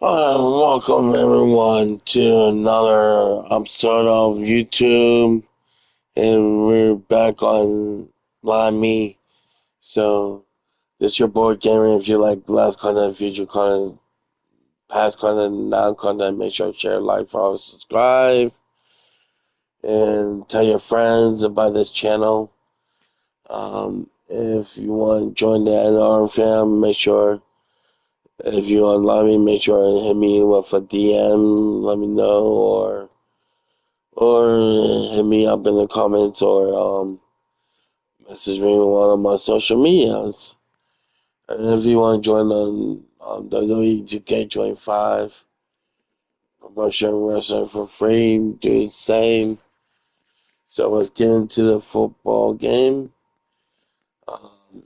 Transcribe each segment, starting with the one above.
Welcome everyone to another episode of YouTube, and we're back on Live Me. So, this your boy Cameron. If you like last content, future content, past content, now content, make sure to share, like, follow, subscribe, and tell your friends about this channel. If you want to join the NR fam, make sure. If you unlove me, make sure to hit me with a DM, let me know, or hit me up in the comments, or message me on one of my social medias. And if you want to join on WWE 2K25 promotion wrestling for free, do the same. So let's get into the football game. Um,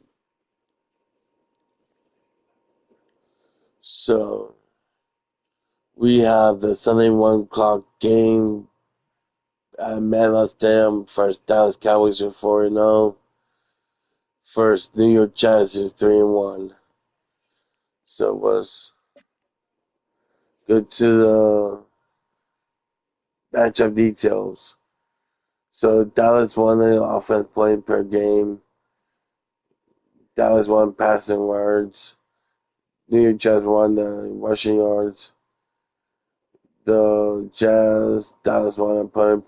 so we have the Sunday 1 o'clock game at MetLife Stadium. First Dallas Cowboys are 4-0. First New York Giants is 3-1. So let's go to the matchup details. So Dallas won the offense point per game. Dallas won passing yards. New York Jets won the rushing yards. Dallas won opponent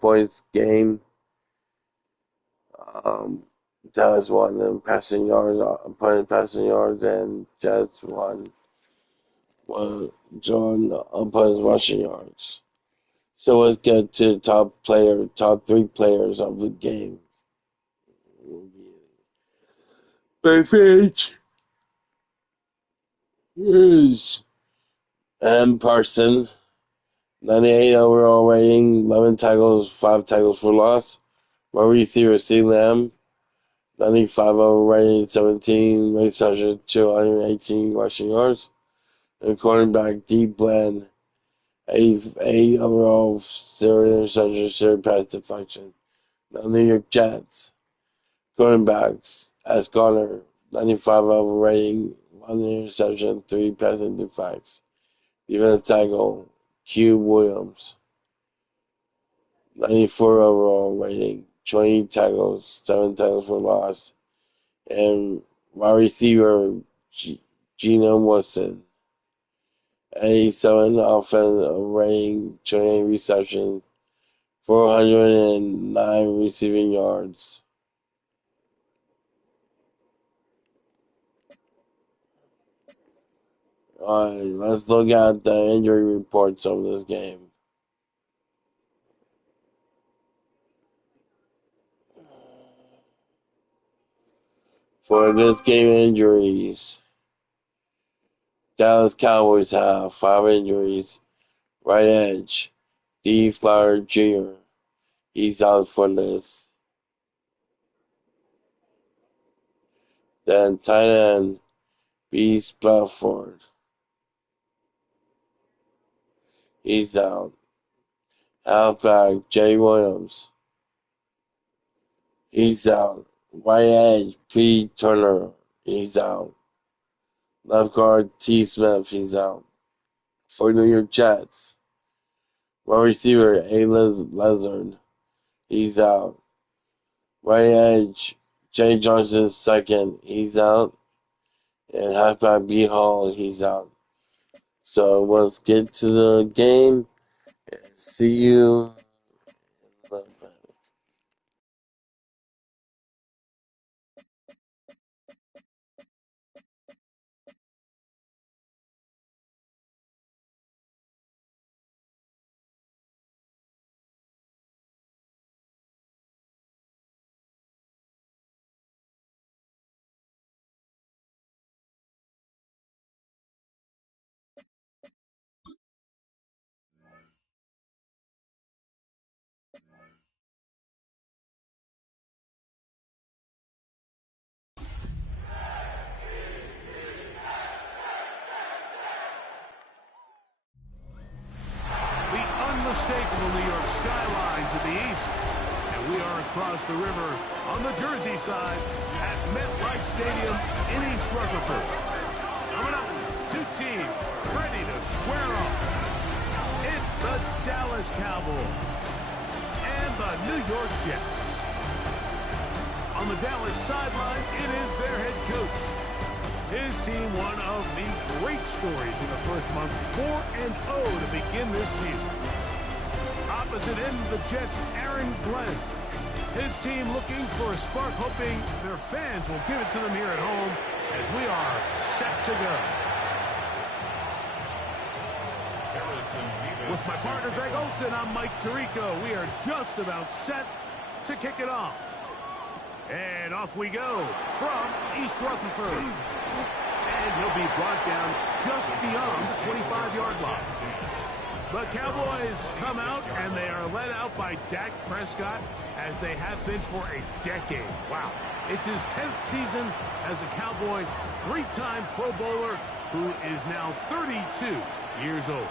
points game. Um, Dallas won the passing yards, opponent passing yards, and Jets won opponent's rushing yards. So let's get to the top three players of the game. My favorite is M. Parson, 98 overall rating, 11 tackles, 5 tackles for loss. My receiver C. Lamb, 95 overall rating, 17 receptions, 218 rushing yards. And cornerback D. Bland, 88 overall, 0 interceptions, 0 pass deflection. Now New York Jets. Cornerbacks, S. Garner, 95 overall rating, 1 interception, 3 passing deflects. Defense tackle, Q. Williams, 94 overall rating, 20 tackles, 7 tackles for loss. And wide receiver, Geno Wilson, 87 offensive rating, 28 reception, 409 receiving yards. Alright, let's look at the injury reports of this game. For this game, injuries. Dallas Cowboys have 5 injuries. Right edge, D. Flower Jr. He's out for this. Then tight end, B. Spellford. He's out. Halfback, J. Williams. He's out. Right edge, P. Turner. He's out. Left guard, T. Smith. He's out. For New York Jets, wide receiver, A. Lizard. He's out. Right edge, Jay Johnson second. He's out. And halfback, B. Hall. He's out. So let's get to the game. See you in a little bit. The unmistakable New York skyline to the east. And we are across the river on the Jersey side at MetLife Stadium in East Rutherford. Coming up teams ready to square off. It's the Dallas Cowboys and the New York Jets. On the Dallas sideline, it is their head coach. His team, one of the great stories in the first month, 4-0 to begin this season. Opposite end of the Jets, Aaron Glenn. His team looking for a spark, hoping their fans will give it to them here at home as we are set to go. With my partner, Greg Olson, I'm Mike Tirico. We are just about set to kick it off. And off we go from East Rutherford. And he'll be brought down just beyond the 25-yard line. The Cowboys come out, and they are led out by Dak Prescott, as they have been for a decade. Wow. It's his 10th season as a Cowboy, three-time Pro Bowler, who is now 32 years old.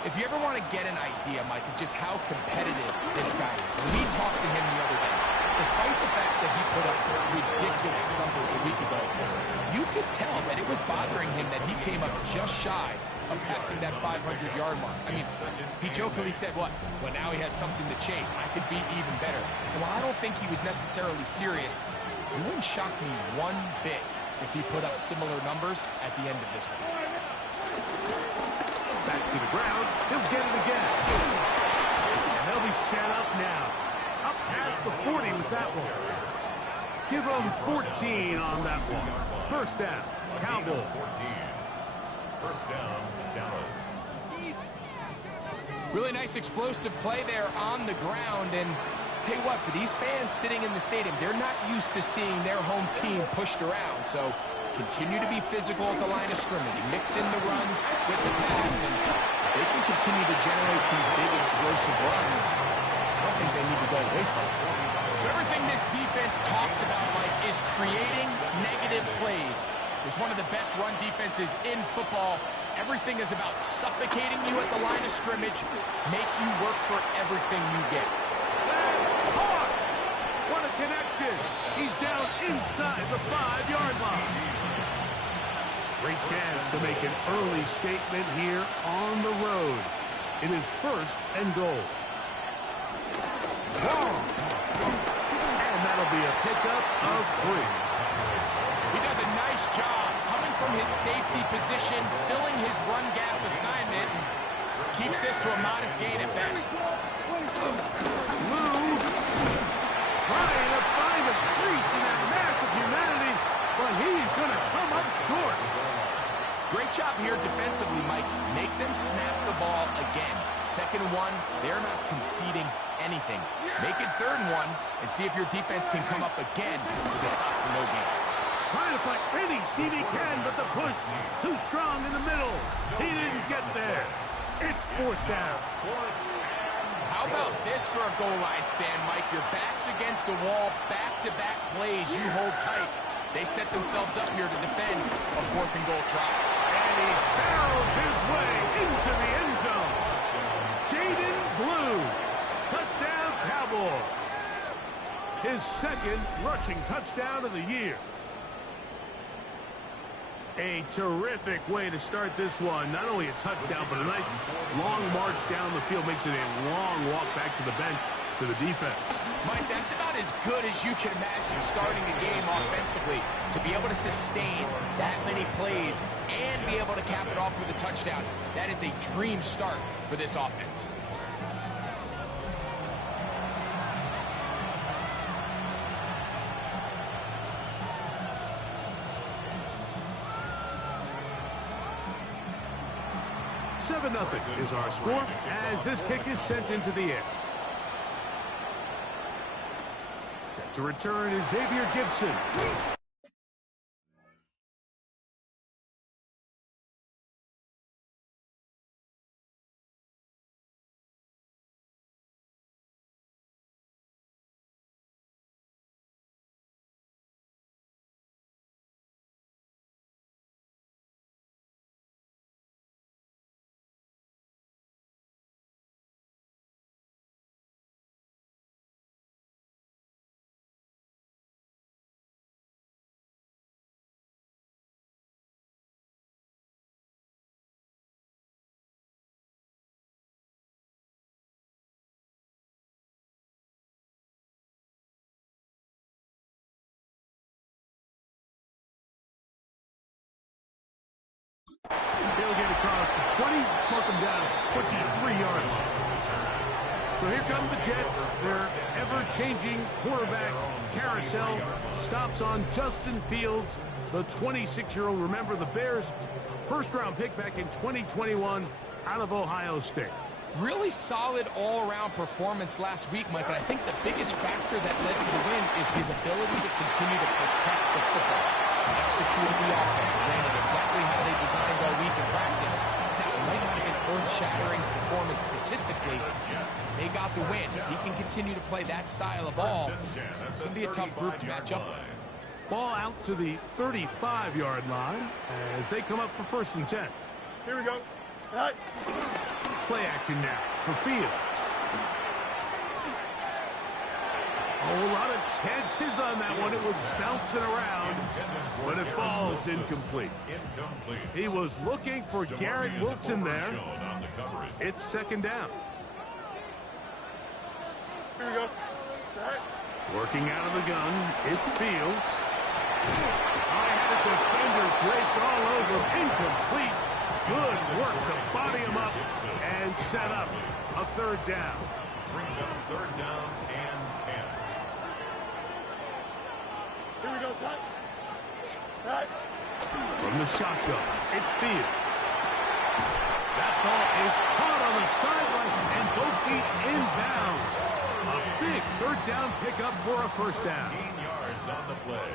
If you ever want to get an idea, Mike, of just how competitive this guy is, when we talked to him the other day, despite the fact that he put up ridiculous numbers a week ago, you could tell that it was bothering him that he came up just shy of passing that 500-yard mark. I mean, he jokingly said, well, now he has something to chase. I could be even better. And while I don't think he was necessarily serious, it wouldn't shock me one bit if he put up similar numbers at the end of this one. Back to the ground. He'll get it again. And they'll be set up now. Up past the 40 with that one. Give them 14 on that one. First down, Cowboys. First down, Dallas. Really nice explosive play there on the ground. And tell you what, for these fans sitting in the stadium, they're not used to seeing their home team pushed around. So continue to be physical at the line of scrimmage. Mix in the runs with the pass. And they can continue to generate these big explosive runs. I don't think they need to go away from it. So everything this defense talks about, Mike, is creating negative plays. It's one of the best run defenses in football. Everything is about suffocating you at the line of scrimmage, make you work for everything you get. That's caught! What a connection! He's down inside the 5-yard line. Great chance to make an early statement here on the road. It is first and goal. Long. And that'll be a pickup of 3. He does a nice job coming from his safety position, filling his run gap assignment. Keeps this to a modest gain at best. Lou trying to find a crease in that mass of humanity, but he's going to come up short. Great job here defensively, Mike. Make them snap the ball again. 2nd and 1, they're not conceding anything. Make it 3rd and 1, and see if your defense can come up again with a stop for no gain. Trying to find any seam he can, but the push too strong in the middle. He didn't get there. It's 4th down. How about this for a goal line stand, Mike? Your back's against the wall, back-to-back plays. You hold tight. They set themselves up here to defend a 4th and goal try. And he barrels his way into the end zone. Jaden Blue. Touchdown, Cowboys. His 2nd rushing touchdown of the year. A terrific way to start this one. Not only a touchdown, but a nice long march down the field. Makes it a long walk back to the bench for the defense. Mike, that's about as good as you can imagine starting a game offensively. To be able to sustain that many plays and be able to cap it off with a touchdown, that is a dream start for this offense. Nothing is our score as this kick is sent into the air. Set to return is Xavier Gibson. He'll get across the 20, mark him down at 23-yard line. So here comes the Jets. Their ever-changing quarterback carousel stops on Justin Fields, the 26-year-old. Remember, the Bears' first-round pick back in 2021 out of Ohio State. Really solid all-around performance last week, Mike, and I think the biggest factor that led to the win is his ability to continue to protect the football. He executed the offense, ran it exactly how they designed all week in practice. Now, it might not have been earth-shattering performance statistically. They got the win. If he can continue to play that style of ball, it's going to be a tough group to match up with. Ball out to the 35-yard line as they come up for 1st and 10. Here we go. Right. Play action now for Fields. Oh, a lot of chances on that one. It was bouncing around, but it falls incomplete. He was looking for Garrett Wilson there. It's 2nd down. Here we go. Right. Working out of the gun, it's Fields. I had a defender draped all over him. Incomplete. Good work to body him up and set up a 3rd down. Brings up 3rd down and 10. Here we go, son. Right. From the shotgun, it's Fields. That ball is caught on the sideline and both feet inbounds. A big 3rd down pickup for a 1st down. 15 yards on the play.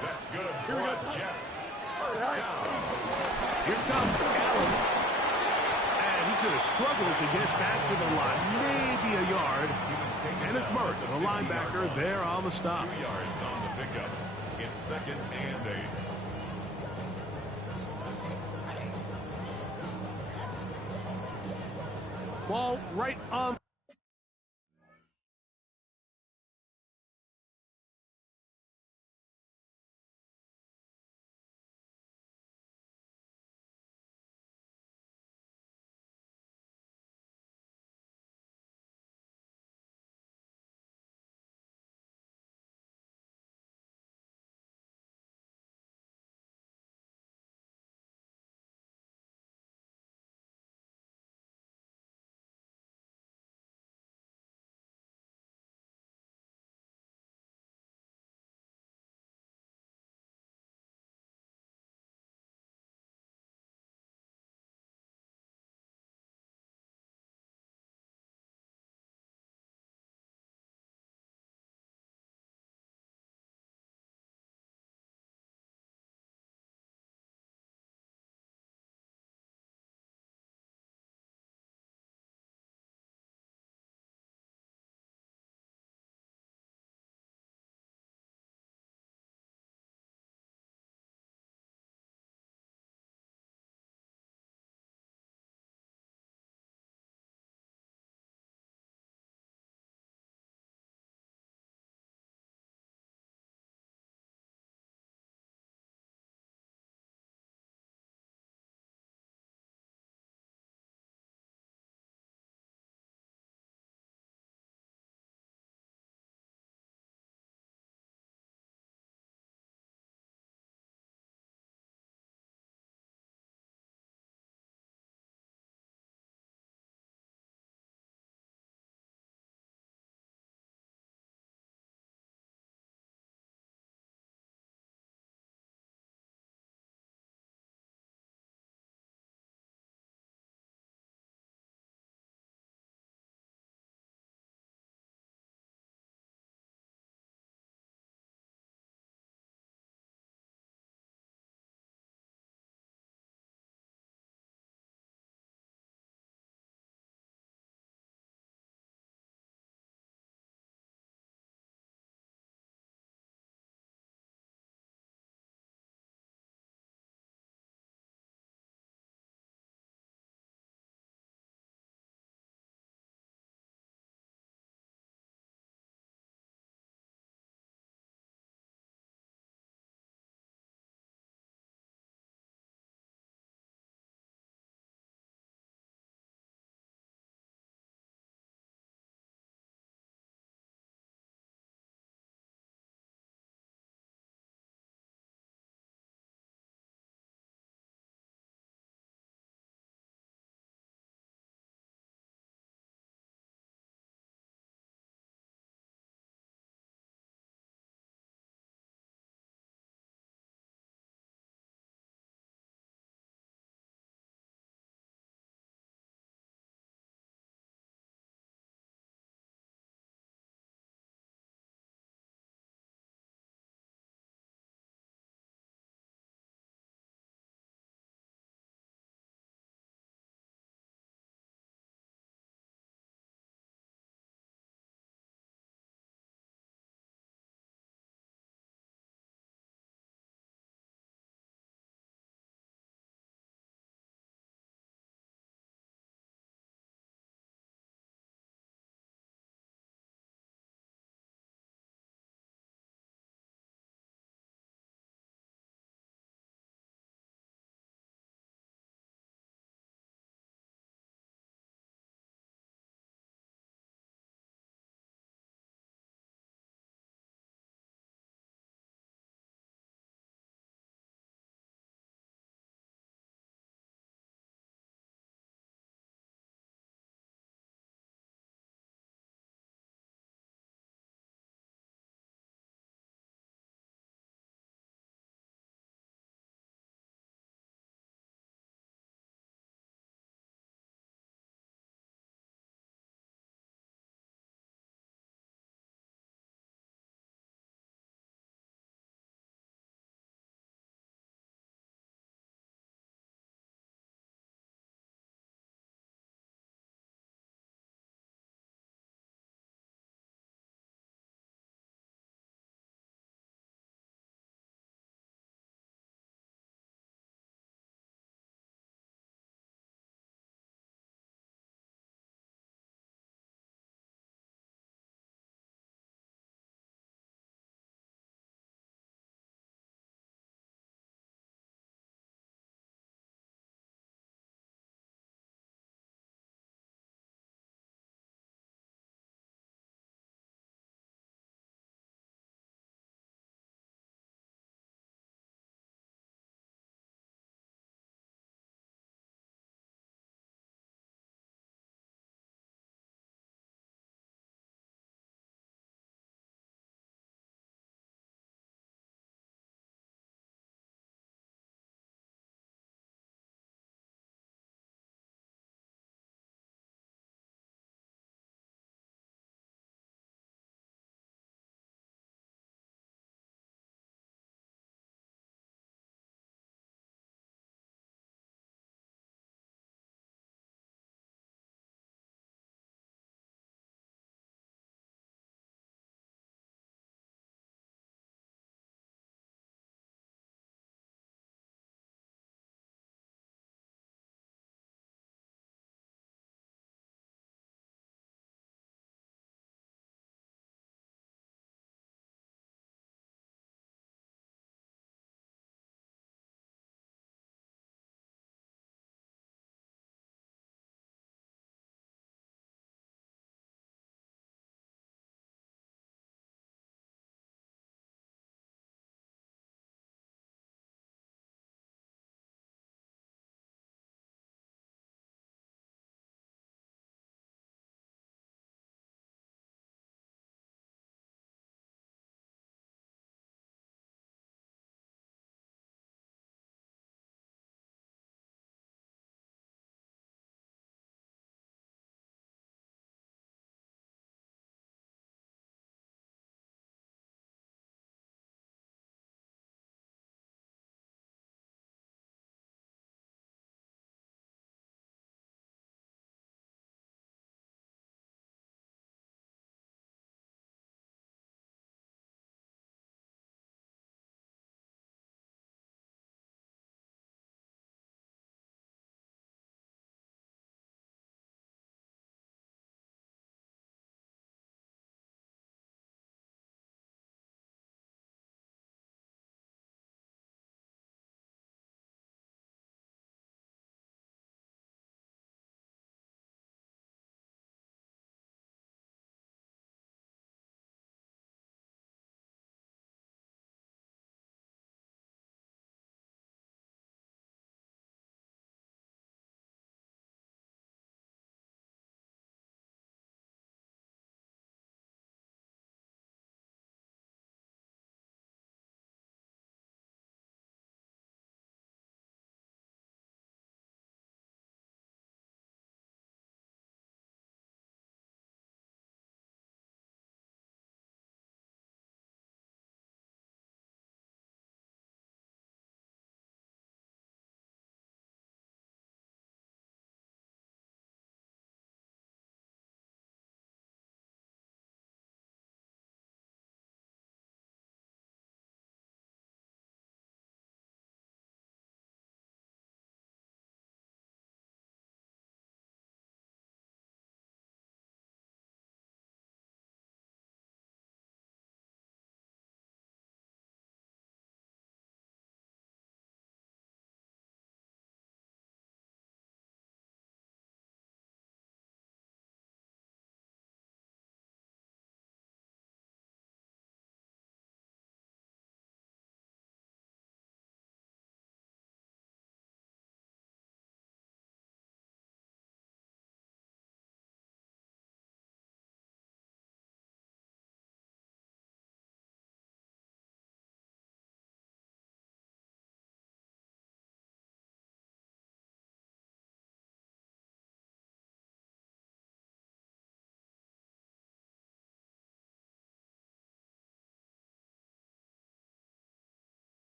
That's good Here we for go, son. Jets. 1st Right. down. Here comes Allen. And he's going to struggle to get back to the line. Maybe a yard. And it's Murray, the linebacker, there on the stop. 2 yards on the pickup. It's 2nd and 8. Ball right on.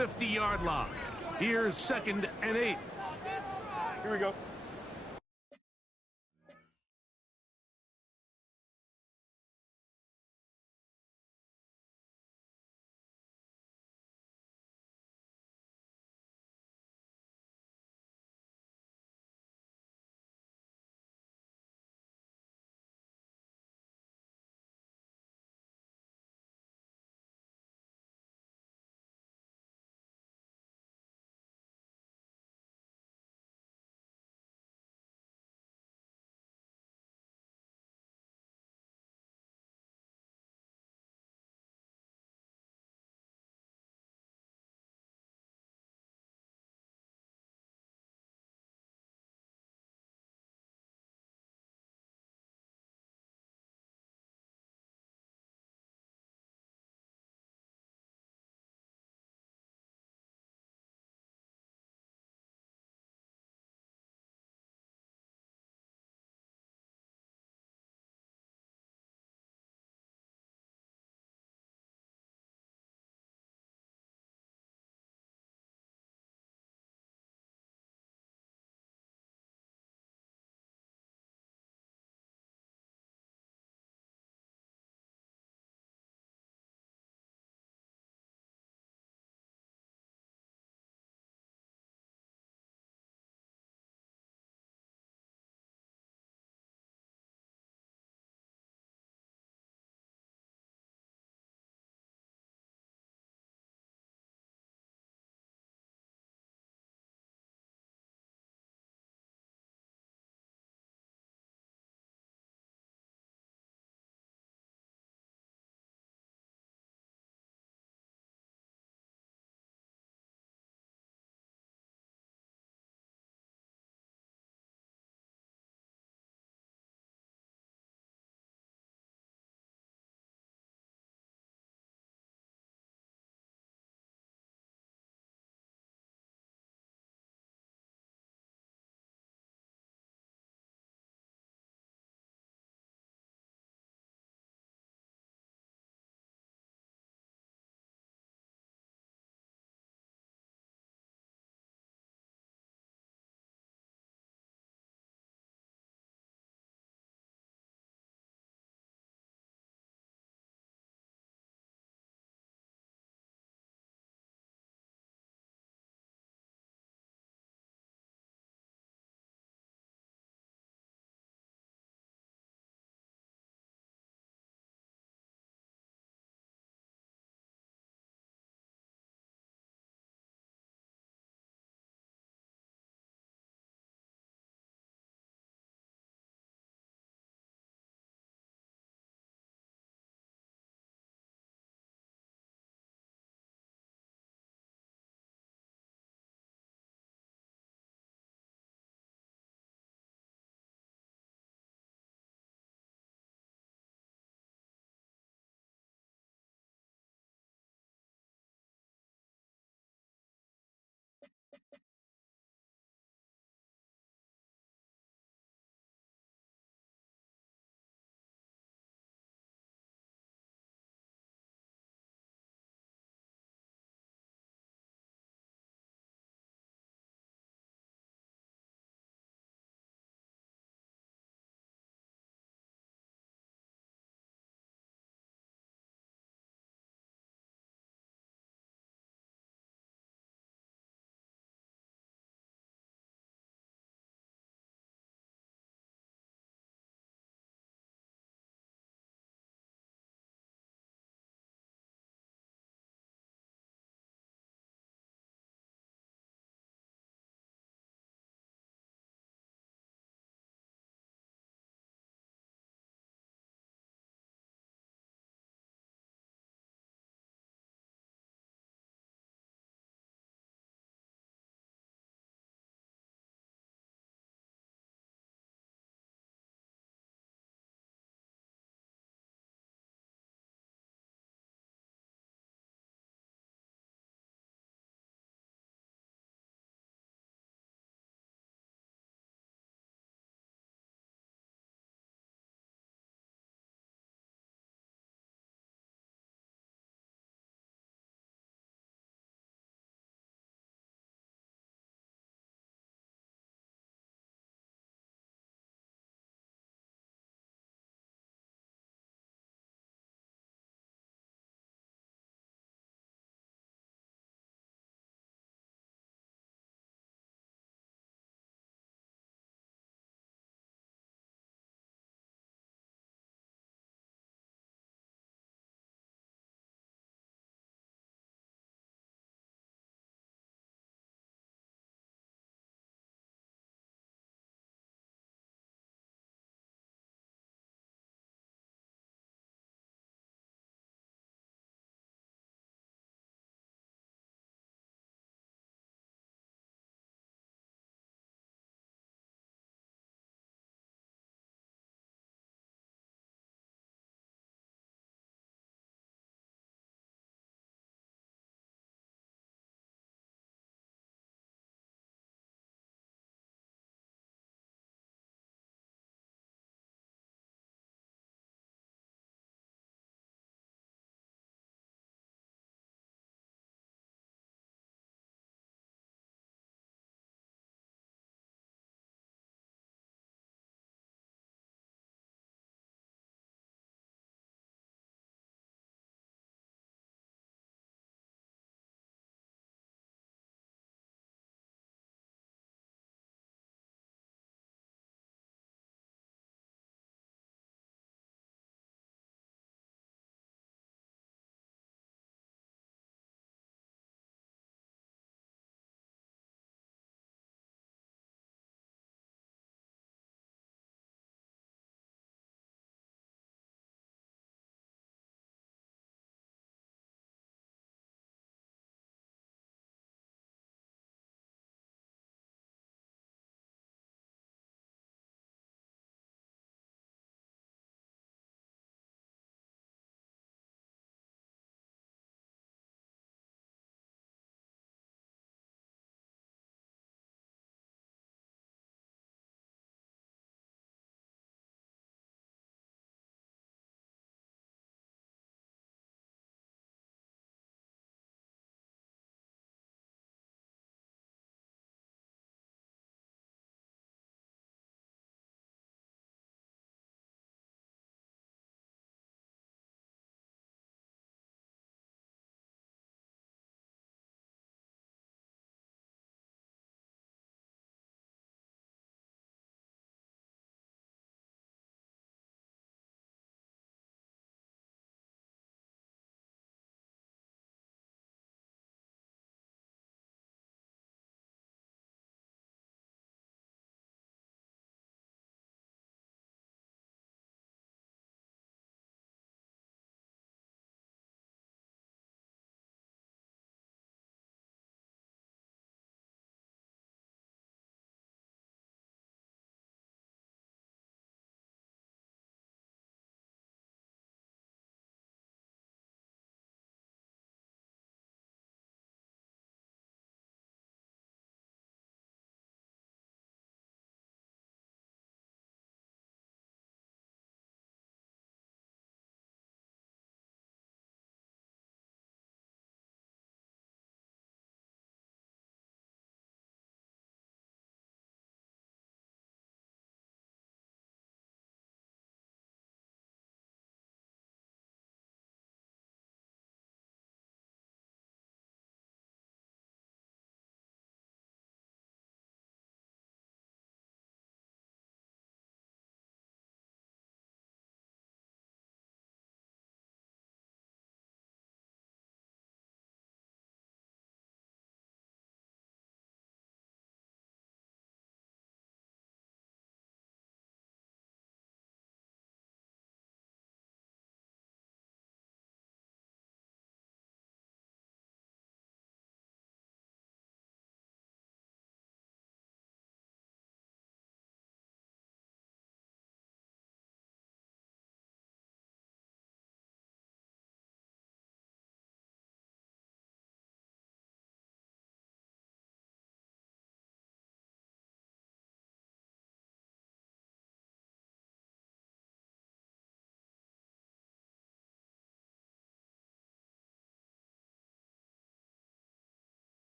50-yard line. Here's 2nd and 8. Here we go.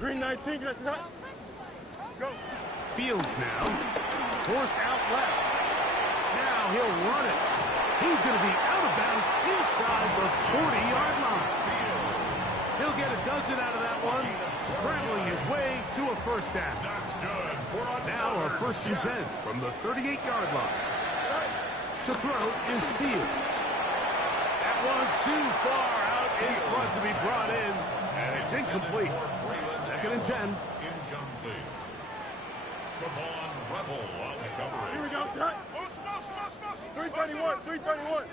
Green 19, get that. Go. Fields now. Forced out left. Now he'll run it. He's going to be out of bounds inside the 40-yard line. He'll get a dozen out of that one, scrambling his way to a first down. That's good. Now a 1st and 10 from the 38-yard line. To throw is Fields. That one too far out in front to be brought in, and it's incomplete. 2nd and 10. Incomplete. Savon Rebel on the coverage. Here we go, set. 331, 331.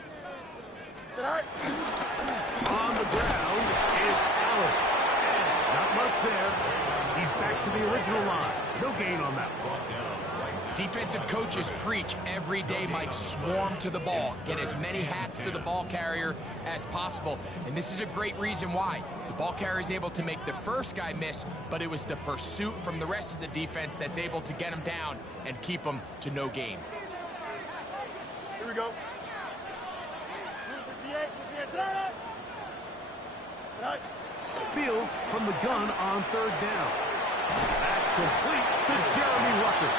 Set. On the ground, it's Allen. And not much there. He's back to the original line. No gain on that one. Defensive coaches preach every day, Mike, swarm to the ball. Get as many hats to the ball carrier as possible. And this is a great reason why. The ball carrier is able to make the first guy miss, but it was the pursuit from the rest of the defense that's able to get him down and keep him to no gain. Here we go. 58, set. Fields from the gun on 3rd down. That's complete to Jeremy Rucker.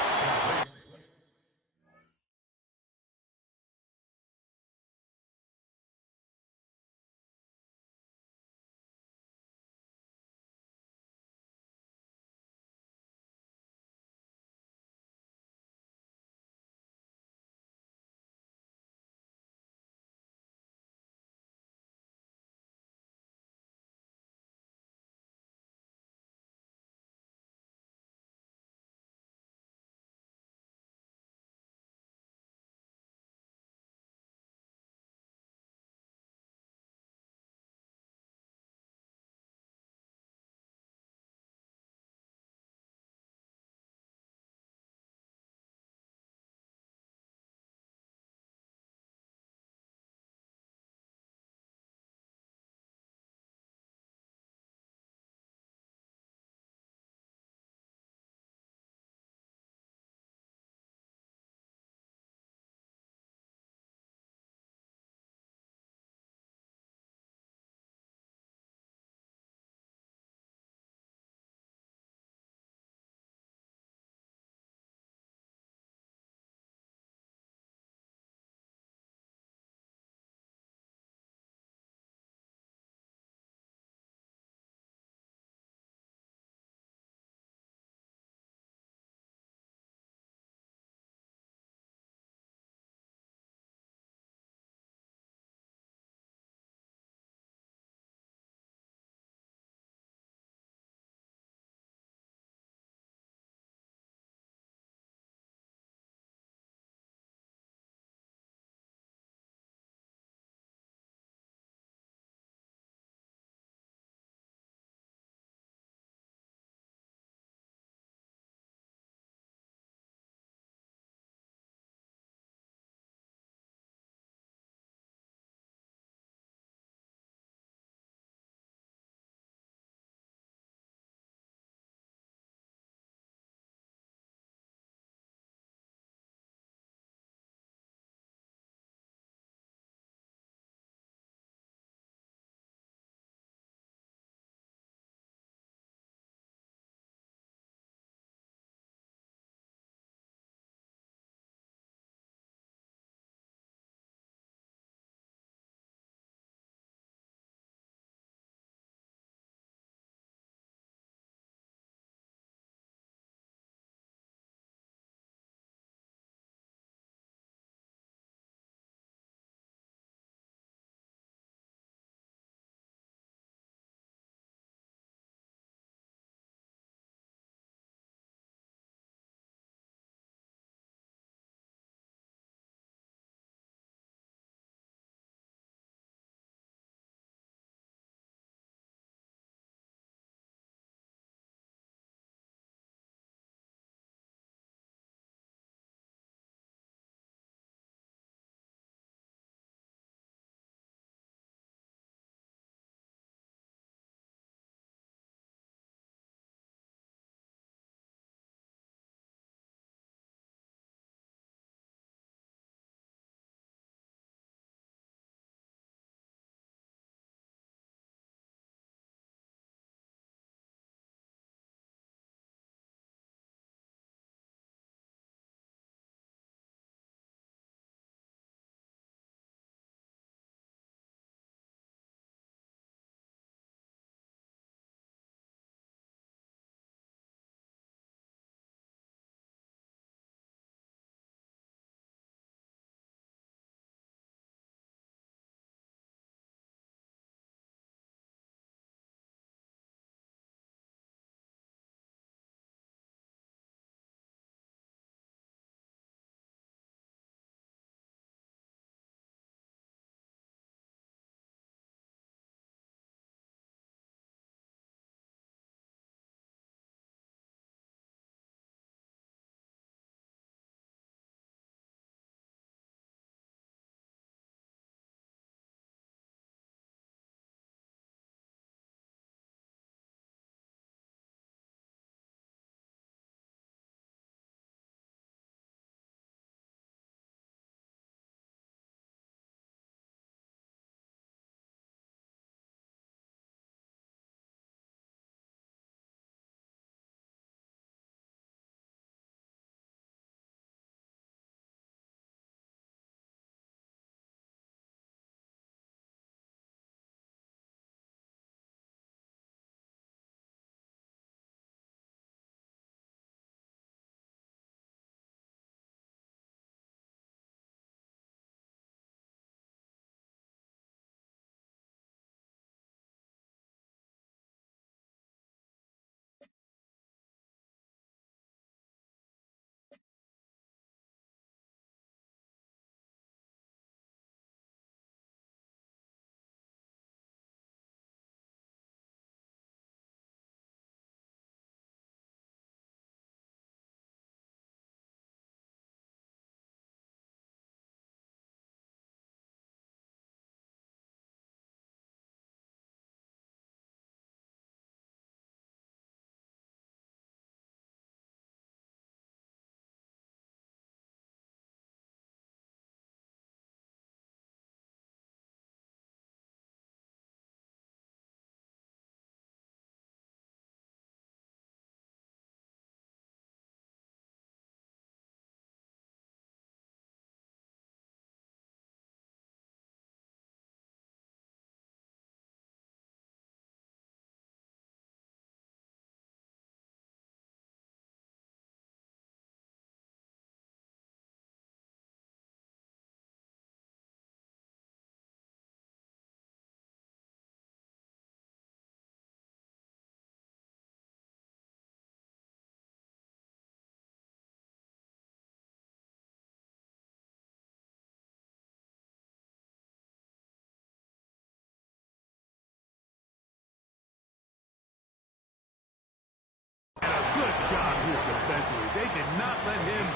job here defensively. They did not let him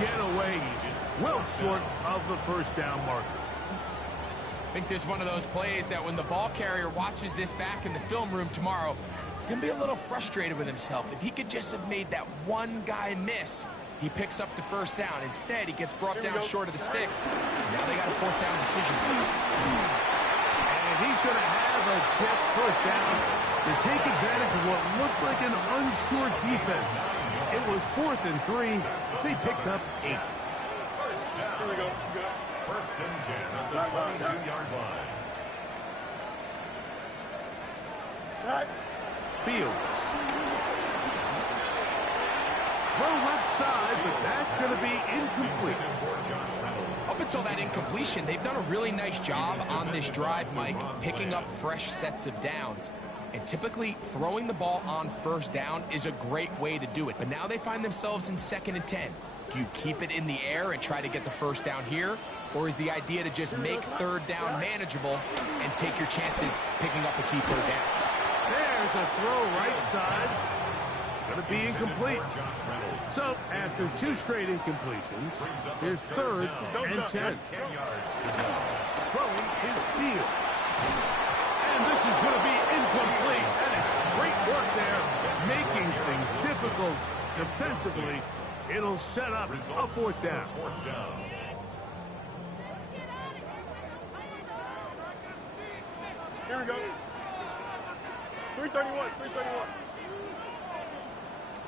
get away. He's well short of the first down marker. I think this is one of those plays that when the ball carrier watches this back in the film room tomorrow, he's going to be a little frustrated with himself. If he could just have made that one guy miss, he picks up the first down. Instead, he gets brought down short of the sticks. Now they got a fourth down decision. And he's going to have a Jets first down to take advantage of what looked like an unsure defense. It was 4th and 3. They picked up 8. Here we go. First and 10 at the 22-yard line. Right. Fields. Throw left side, but that's going to be incomplete. Up until that incompletion, they've done a really nice job on this drive, Mike, picking up fresh sets of downs. And typically, throwing the ball on first down is a great way to do it. But now they find themselves in 2nd and 10. Do you keep it in the air and try to get the first down here? Or is the idea to just make 3rd down manageable and take your chances picking up a key 3rd down? There's a throw right side. It's going to be incomplete. So, after 2 straight incompletions, here's 3rd and 10. Throwing is Fields. And this is going to be incomplete. That is great work there, making things difficult defensively. It'll set up a 4th down. Here we go. 331.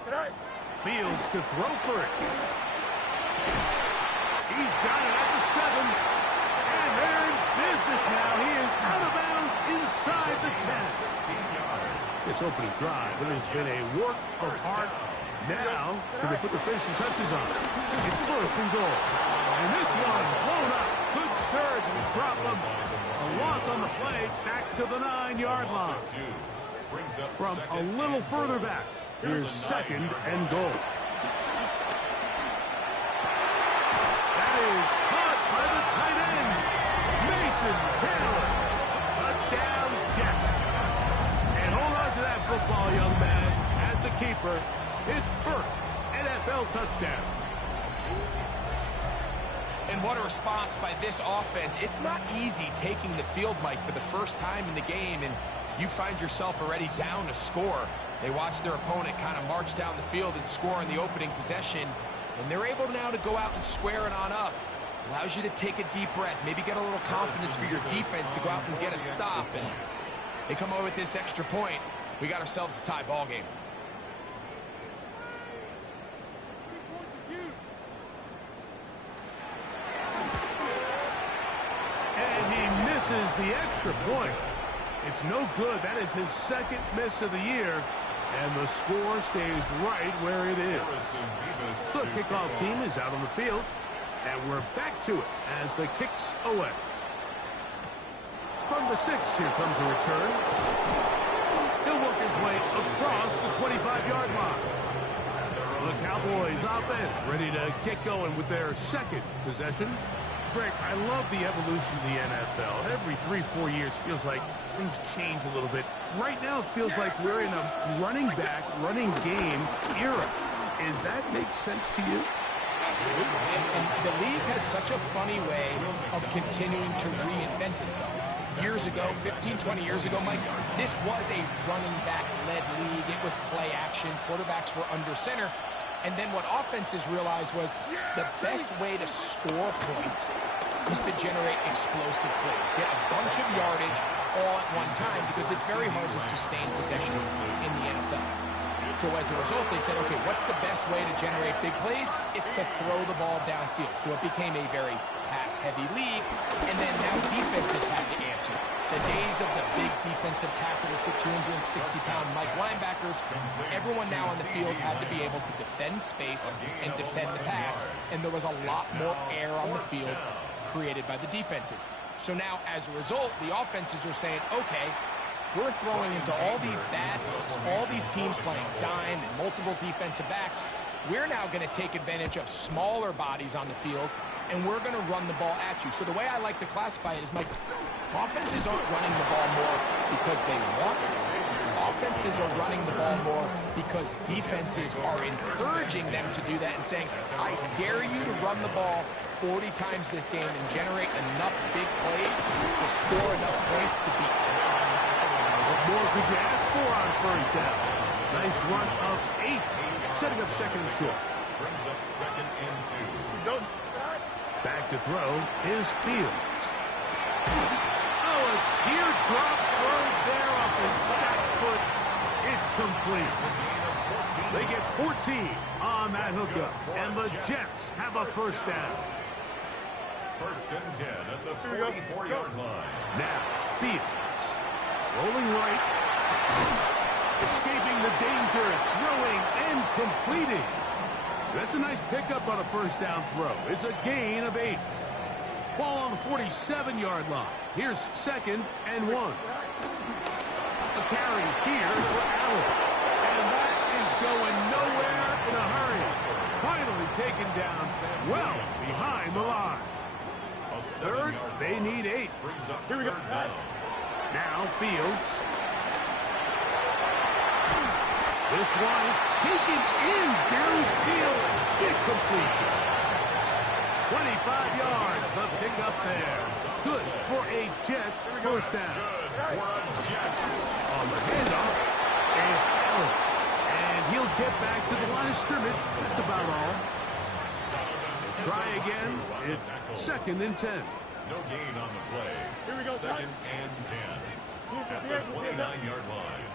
Tonight. Fields to throw for it. He's got it at the 7. And they're in business now. He is out of bounds inside the 10. This opening drive, it has been a work of art. Now, can they put the finishing touches on it? It's 1st and goal. And this one blown up. Good surge and drop him. A loss on the play, back to the 9-yard line. From a little further back, here's 2nd and goal. That is caught by the tight end, Mason Taylor. Touchdown, Jets. And hold on to that football, young man. That's a keeper. His first NFL touchdown. And what a response by this offense. It's not easy taking the field, Mike, for the first time in the game, and you find yourself already down a score. They watch their opponent kind of march down the field and score in the opening possession, and they're able now to go out and square it on up. Allows you to take a deep breath, maybe get a little confidence for your defense to go out and get a stop, and they come away with this extra point. We got ourselves a tie ball game. Misses the extra point. It's no good. That is his 2nd miss of the year. And the score stays right where it is. The kickoff team is out on the field. And we're back to it as the kicks away. From the 6, here comes a return. He'll work his way across the 25-yard line. The Cowboys offense ready to get going with their 2nd possession. Greg, I love the evolution of the NFL. Every 3-4 years feels like things change a little bit. Right now it feels like we're in a running back, running game era. Does that make sense to you? Absolutely. And the league has such a funny way of continuing to reinvent itself. Years ago, 15, 20 years ago, Mike, this was a running back-led league. It was play action. Quarterbacks were under center. And then what offenses realized was the best way to score points is to generate explosive plays. Get a bunch of yardage all at one time because it's very hard to sustain possessions in the NFL. So as a result, they said, okay, what's the best way to generate big plays? It's to throw the ball downfield. So it became a very pass-heavy league. And then now defenses had to answer. The days of the big defensive tackles, the 260-pound Mike linebackers, everyone now on the field had to be able to defend space and defend the pass, and there was a lot more air on the field created by the defenses. So now, as a result, the offenses are saying, okay, we're throwing into all these bad looks, all these teams playing dime and multiple defensive backs. We're now going to take advantage of smaller bodies on the field, and we're going to run the ball at you. So the way I like to classify it is, Mike, offenses aren't running the ball more because they want to. offenses are running the ball more because defenses are encouraging them to do that and saying, I dare you to run the ball 40 times this game and generate enough big plays to score enough points to beat them. What more could you ask for on first down? Nice run of 8, setting up second and short. Brings up second and 2. Back to throw is Fields. Oh, a teardrop throw there off his back foot. It's complete. They get 14 on that hookup, and the Jets have a first down. First and 10 at the 44-yard line. Now, Fields. Rolling right. Escaping the danger, throwing and completing. That's a nice pickup on a first down throw. It's a gain of 8. Ball on the 47-yard line. Here's second and 1. A carry here for Allen. And that is going nowhere in a hurry. Finally taken down well behind the line. Third, they need 8. Here we go. Now Fields. This one is taken in downfield. Big completion. 25 yards, the pickup there. Good for a Jets first down. On the handoff, it's Allen. And he'll get back to the line of scrimmage. That's about all. Try again. It's second and 10. No gain on the play. Here we go. Second and 10 at the 29-yard line.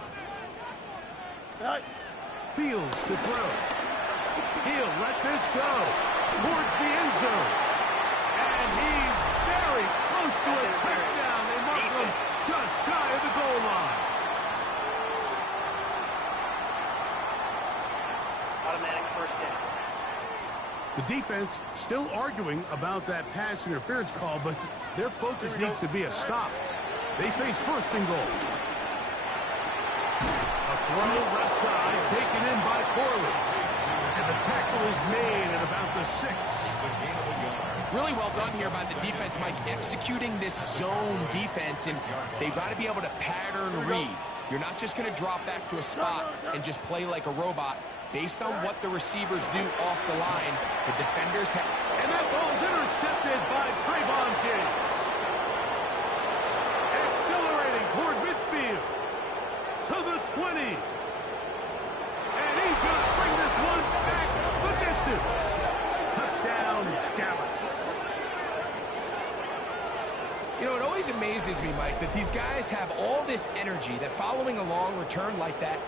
Fields to throw. He'll let this go towards the end zone. And he's very close to a touchdown. They mark him just shy of the goal line. Automatic first down. The defense still arguing about that pass interference call, but their focus needs to be a stop. They face first and goal. A throw left side taken in by Corley. And the tackle is made at about the 6. Really well done here by the defense, Mike, executing this zone defense, and they've got to be able to pattern read. You're not just going to drop back to a spot and just play like a robot. Based on what the receivers do off the line, the defenders have... And that ball's intercepted by Trayvon Diggs. Accelerating toward midfield. To the 20. And he's going to bring this one back the distance. Touchdown, Dallas. You know, it always amazes me, Mike, that these guys have all this energy, that following a long return like that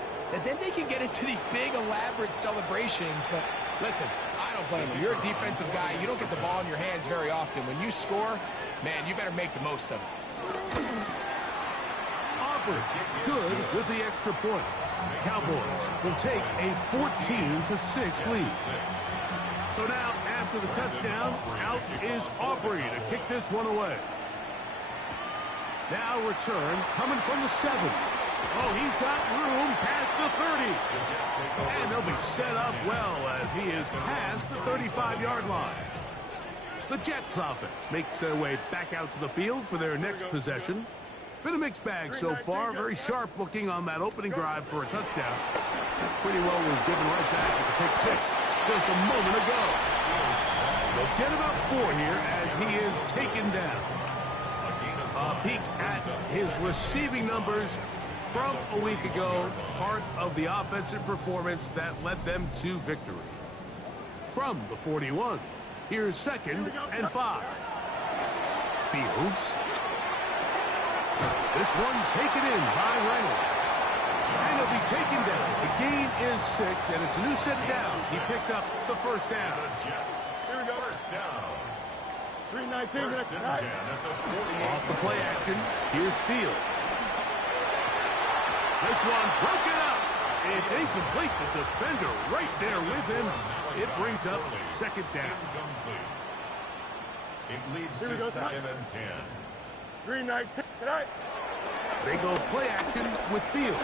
then they can get into these big, elaborate celebrations. But listen, I don't blame them. You're a defensive guy. You don't get the ball in your hands very often. When you score, man, you better make the most of it. Aubrey, good with the extra point. Cowboys will take a 14-6 lead. So now, after the touchdown, out is Aubrey to kick this one away. Now return coming from the 7. Oh, he's got room past the 30. And they'll be set up well as he is past the 35-yard line. The Jets offense makes their way back out to the field for their next possession. Been a mixed bag so far. Very sharp looking on that opening drive for a touchdown. Pretty well was given right back at the pick 6 just a moment ago. They'll get about 4 here as he is taken down. A peek at his receiving numbers from a week ago, part of the offensive performance that led them to victory. From the 41, here's second and 5. Fields. This one taken in by Reynolds. And he'll be taken down. The gain is 6, and it's a new set of downs. He picked up the first down. Here we go. First down. 319. First and 10 at the 48. Off the play action, here's Fields. This one broken up. It's incomplete. The defender right there with him. It brings up second down. It leads to second and 10. 319. They go play action with Fields.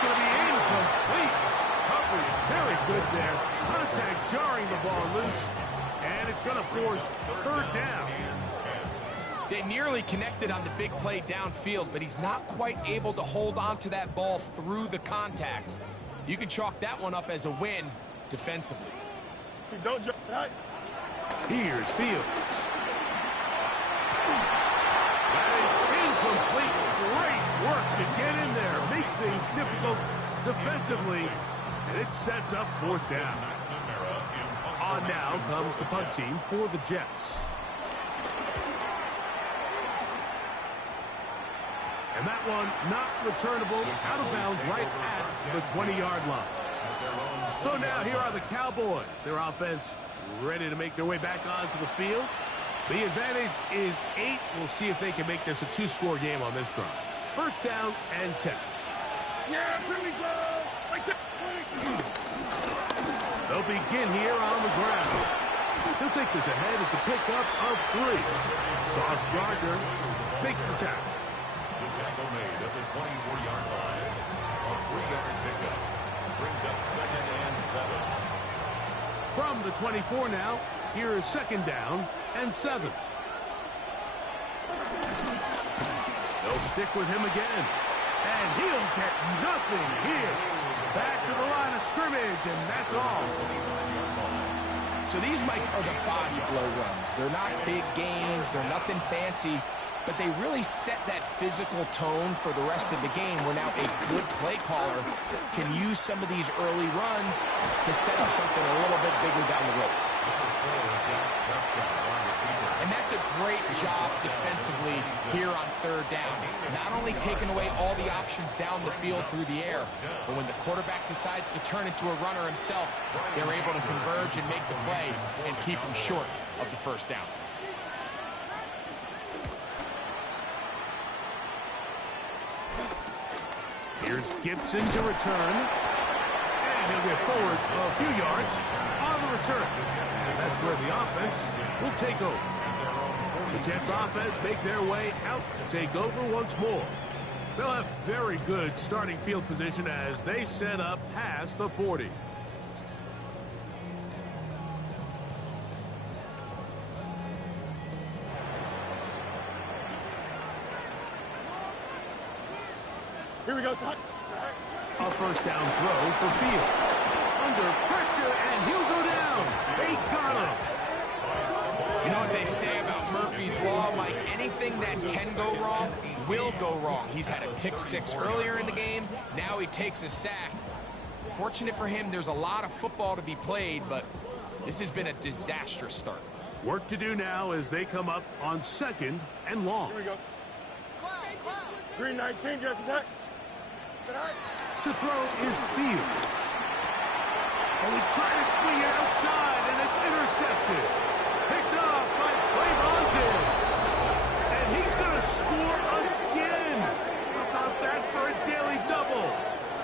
going to be incomplete. Coverage very good there. Contact jarring the ball loose. And it's going to force third down. They nearly connected on the big play downfield, but he's not quite able to hold on to that ball through the contact. You can chalk that one up as a win defensively. Don't jump. Here's Fields. That is incomplete. Great work to get in there, make things difficult defensively, and it sets up fourth down. On now comes the punt team for the Jets. And that one not returnable, out of bounds right at the 20-yard line. So now here are the Cowboys. Their offense ready to make their way back onto the field. The advantage is 8. We'll see if they can make this a 2-score game on this drive. First down and 10. Yeah, here we go. They'll begin here on the ground. He'll take this ahead. It's a pickup of 3. Sauce Gardner makes the tackle. The tackle made at the 24-yard line. A 3-yard pickup. Brings up second and 7. From the 24 now, here is second down and 7. They'll stick with him again. And he'll get nothing here. Back to the line of scrimmage, and that's all. So these, Mike, are the body blow runs. They're not big gains. They're nothing fancy. But they really set that physical tone for the rest of the game where now a good play caller can use some of these early runs to set up something a little bit bigger down the road. And that's a great job defensively here on third down. Not only taking away all the options down the field through the air, but when the quarterback decides to turn into a runner himself, they're able to converge and make the play and keep him short of the first down. Here's Gibson to return. And he'll get forward a few yards on the return. And that's where the offense will take over. The Jets offense make their way out to take over once more. They'll have very good starting field position as they set up past the 40. Here we go, son. A first down throw for Fields. Under pressure, and he'll go down. They got him. You know what they say about Murphy's Law, Mike? Anything that can go wrong will go wrong. He's had a pick 6 earlier in the game. Now he takes a sack. Fortunate for him, there's a lot of football to be played, but this has been a disastrous start. Work to do now as they come up on second and long. Here we go. Green 19, just attack. To throw is Fields. And he tries to swing it outside, and it's intercepted. Picked off by Trayvon Diggs. And he's going to score again. How about that for a daily double?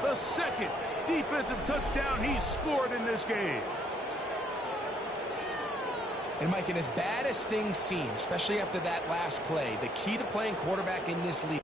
The second defensive touchdown he's scored in this game. And, Mike, and as bad as things seem, especially after that last play, the key to playing quarterback in this league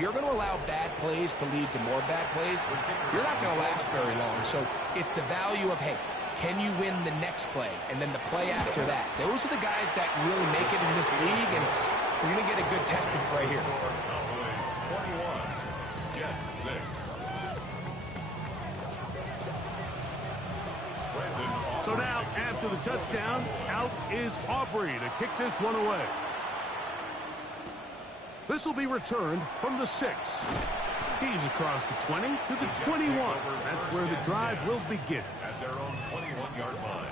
you're going to allow bad plays to lead to more bad plays, you're not going to last very long. So it's the value of, hey, can you win the next play and then the play after that? Those are the guys that really make it in this league, and we're going to get a good testing right here. Cowboys 21, Jets 6. So now, after the touchdown, out is Aubrey to kick this one away. This will be returned from the 6. He's across the 20 to the 21. That's where the drive will begin. At their own 21-yard line.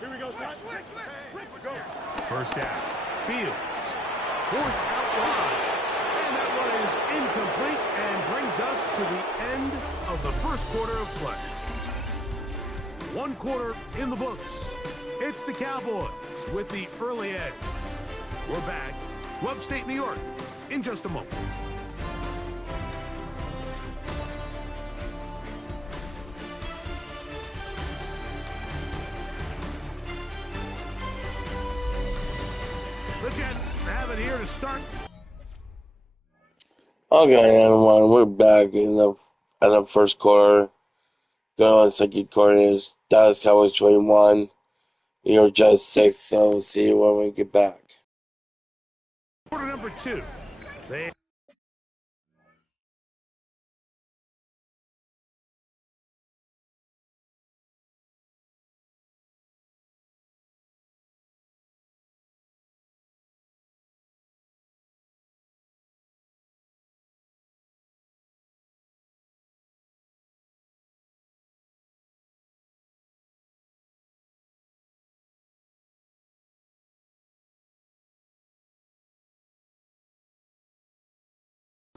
Here we go, son. First down. Fields. Forced out wide. And that one is incomplete and brings us to the end of the first quarter of play. 1 quarter in the books. It's the Cowboys with the early edge. We're back to upstate New York in just a moment. The Jets have it here to start. Okay, everyone, we're back in the first quarter. Going on second quarter is Dallas Cowboys 21, New York Jets 6. So we'll see you when we get back. Quarter number 2. They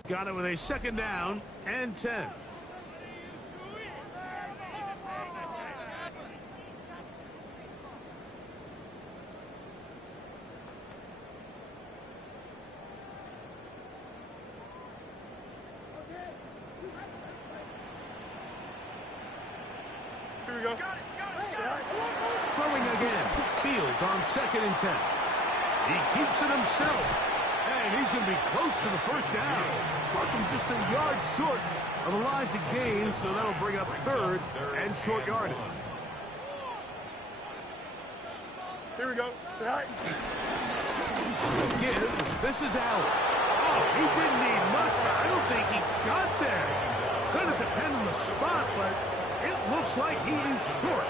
got it with a second down and 10. Here we go. Throwing again. Fields on 2nd and 10. He keeps it himself. And he's going to be close to the first down. Looking just a yard short of the line to gain, so that'll bring up 3rd and short yardage. Here we go. Give. This is Allen. Oh, he didn't need much, but I don't think he got there. Going to depend on the spot, but it looks like he is short.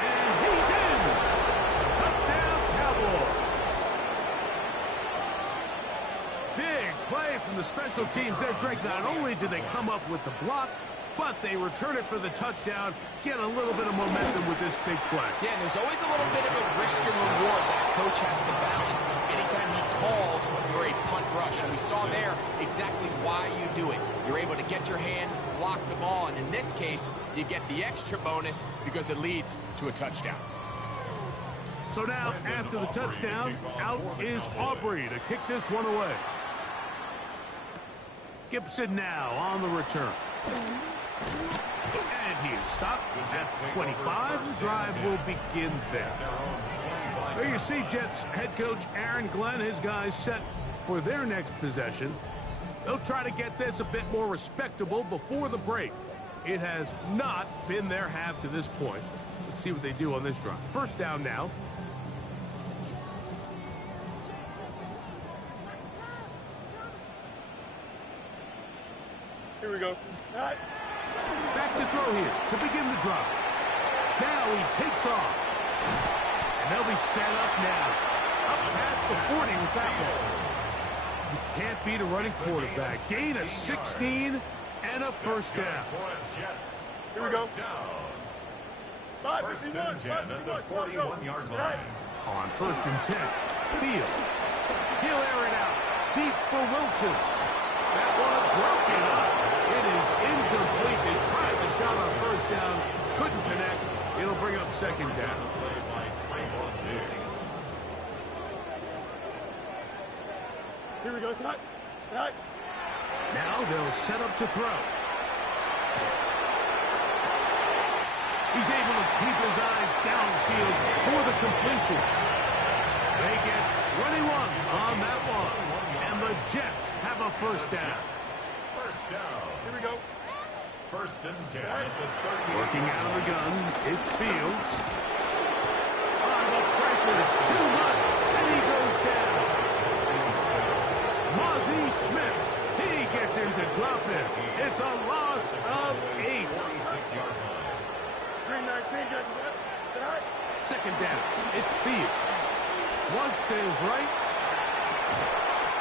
And he's in. Touchdown, Cowboys. Big play from the special teams there, Greg. Not only did they come up with the block, but they return it for the touchdown, get a little bit of momentum with this big play. Yeah, and there's always a little bit of a risk and reward that coach has to balance anytime he calls for a punt rush. And we saw there exactly why you do it. You're able to get your hand, block the ball, and in this case, you get the extra bonus because it leads to a touchdown. So now, after the touchdown, out is Aubrey to kick this one away. Gibson now on the return. And he is stopped. That's 25. The drive will begin there. There you see Jets head coach Aaron Glenn, his guys set for their next possession. They'll try to get this a bit more respectable before the break. It has not been their half to this point. Let's see what they do on this drive. First down now. Here we go. Back to throw here to begin the drive. Now he takes off. And they'll be set up now. Up past the 40 with that one. You can't beat a running quarterback. Gain of 16 and a first down. Here we go. First and 10 at the 41-yard line. On 1st and 10, Fields. He'll air it out. Deep for Wilson. That one broken up. It is incomplete. They tried the shot on first down. Couldn't connect. It'll bring up second down. Here we go, Snot. Snot. Now they'll set up to throw. He's able to keep his eyes downfield for the completions. They get 21 on that one. And the Jets have a first down. First down. Here we go. First and 10 at the 30. Working out of the gun, it's Fields. The pressure is too much, and he goes down. Mozzie Smith, he gets in to drop it. It's a loss of 8. 46-yard line. 319, get Snot. Second down, it's Fields. Flush to his right.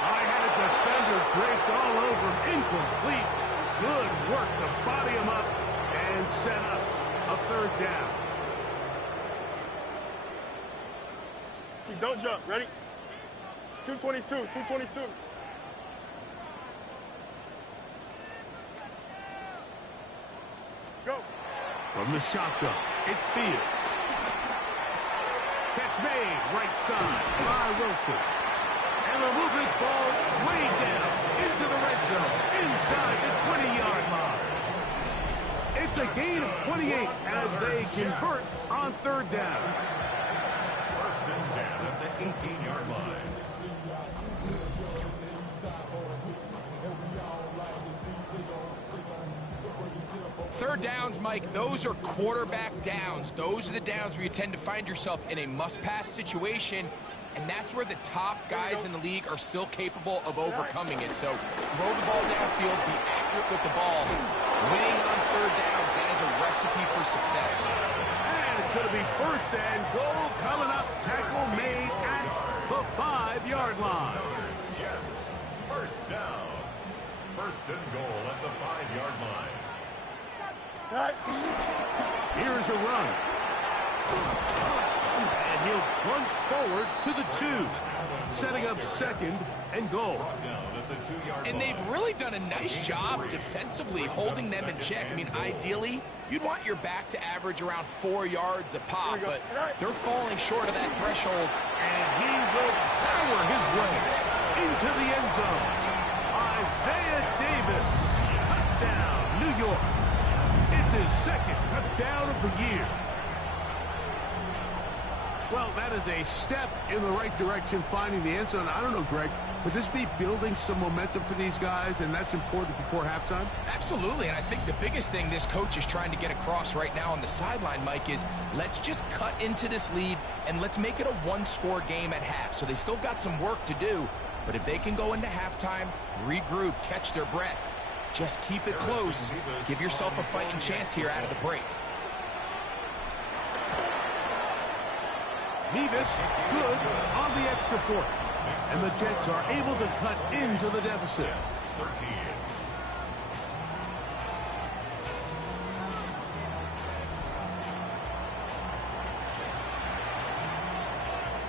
I had a defender draped all over him. Incomplete. Good work to body him up and set up a third down. Don't jump. Ready? 222. 222. Go. From the shotgun, it's Fields. Catch made, right side by Wilson. And they'll move this ball way down into the red zone, inside the 20-yard line. It's a gain of 28 as they convert on third down. First and 10 at the 18-yard line. Third downs, Mike, those are quarterback downs. Those are the downs where you tend to find yourself in a must-pass situation, and that's where the top guys in the league are still capable of overcoming it. So throw the ball downfield, be accurate with the ball. Winning on third downs, that is a recipe for success. And it's going to be first and goal coming up. Tackle made at the 5-yard line. Jets, first down. First and goal at the 5-yard line. Here's a run. And he'll plunge forward to the 2. Setting up second and goal. Down at the 2-yard line. And they've really done a nice job defensively holding them in check. I mean, ideally, you'd want your back to average around 4 yards a pop, but they're falling short of that threshold. And he will power his way into the end zone. Isaiah Davis. Touchdown, New York. It's his second touchdown of the year. Well, that is a step in the right direction, finding the end zone. I don't know, Greg, could this be building some momentum for these guys, and that's important before halftime? Absolutely, and I think the biggest thing this coach is trying to get across right now on the sideline, Mike, is let's just cut into this lead, and let's make it a one-score game at half. So they still got some work to do, but if they can go into halftime, regroup, catch their breath, just keep it close, give yourself a fighting chance here out of the break. Nevis, good on the extra point. And the Jets are able to cut into the deficit. 13.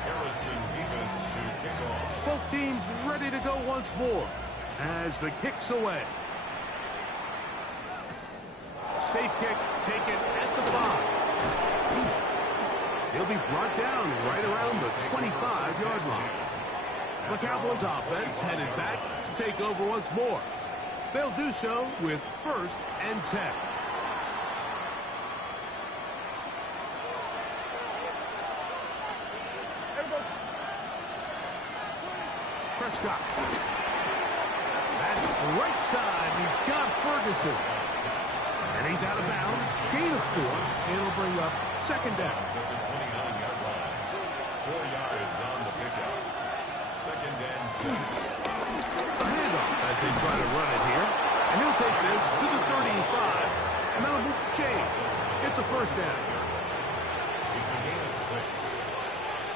Harrison Nevis to kick off. Both teams ready to go once more as the kick's away. Safe kick taken at the 5. He'll be brought down right around the 25-yard line. The Cowboys offense headed back to take over once more. They'll do so with first and 10. Prescott. That's right side. He's got Ferguson. And he's out of bounds. Gain of 4. It'll bring up second down. At the 29-yard line. 4 yards on the pickup. Second and 6. A handoff as they try to run it here. And he'll take this to the 35. And that'll move the chains. It's a first down. It's a gain of 6.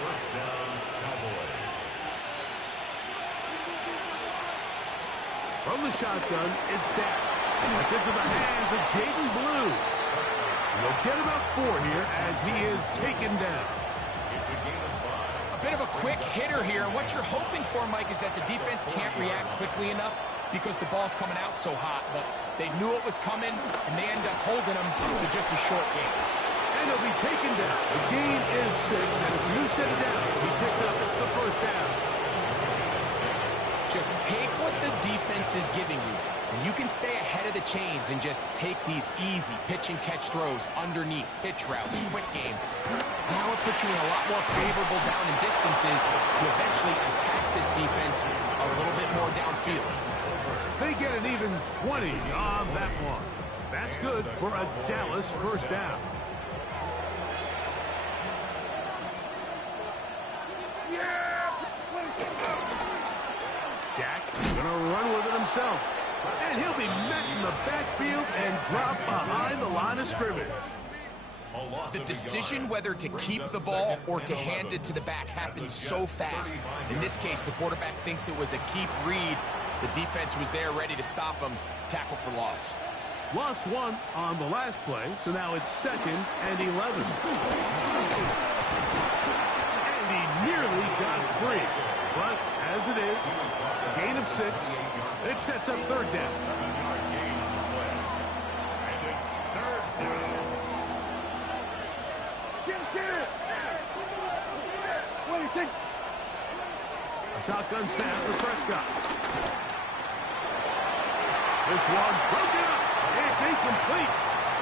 First down, Cowboys. From the shotgun, it's down. It's into the hands of Jaden Blue. He'll get about 4 here as he is taken down. It's a gain of 5. A bit of a quick hitter here. What you're hoping for, Mike, is that the defense can't react quickly enough. because the ball's coming out so hot, but they knew it was coming, and they end up holding them to just a short game. And he'll be taken down. The gain is 6, and it's a new set of downs. He picked up the first down. Just take what the defense is giving you, and you can stay ahead of the chains and just take these easy pitch-and-catch throws underneath, pitch routes, quick game. Now it puts you in a lot more favorable down and distances to eventually attack this defense a little bit more downfield. They get an even 20 on that one. That's good for a Dallas first down. Dak gonna run with it himself. And he'll be met in the backfield and drop behind the line of scrimmage. The decision whether to keep the ball or to hand it to the back happens so fast. In this case, the quarterback thinks it was a keep read. The defense was there ready to stop him. Tackle for loss. Lost one on the last play, so now it's 2nd and 11. And he nearly got free. But as it is, gain of 6, it sets up 3rd down. And it's 3rd down. What do you think? A shotgun snap for Prescott. This one broken up. It's incomplete.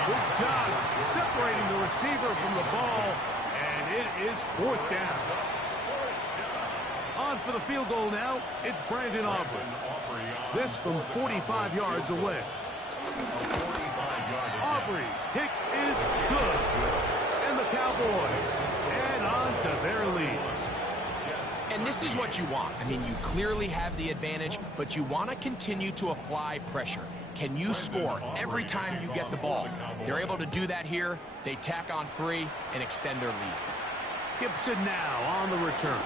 Good job separating the receiver from the ball, and it is 4th down. On for the field goal now, it's Brandon Aubrey. This from 45 yards away. Aubrey's kick is good. And the Cowboys add on to their lead. And this is what you want. I mean, you clearly have the advantage, but you want to continue to apply pressure. Can you score every time you get the ball? They're able to do that here. They tack on 3 and extend their lead. Gibson now on the return.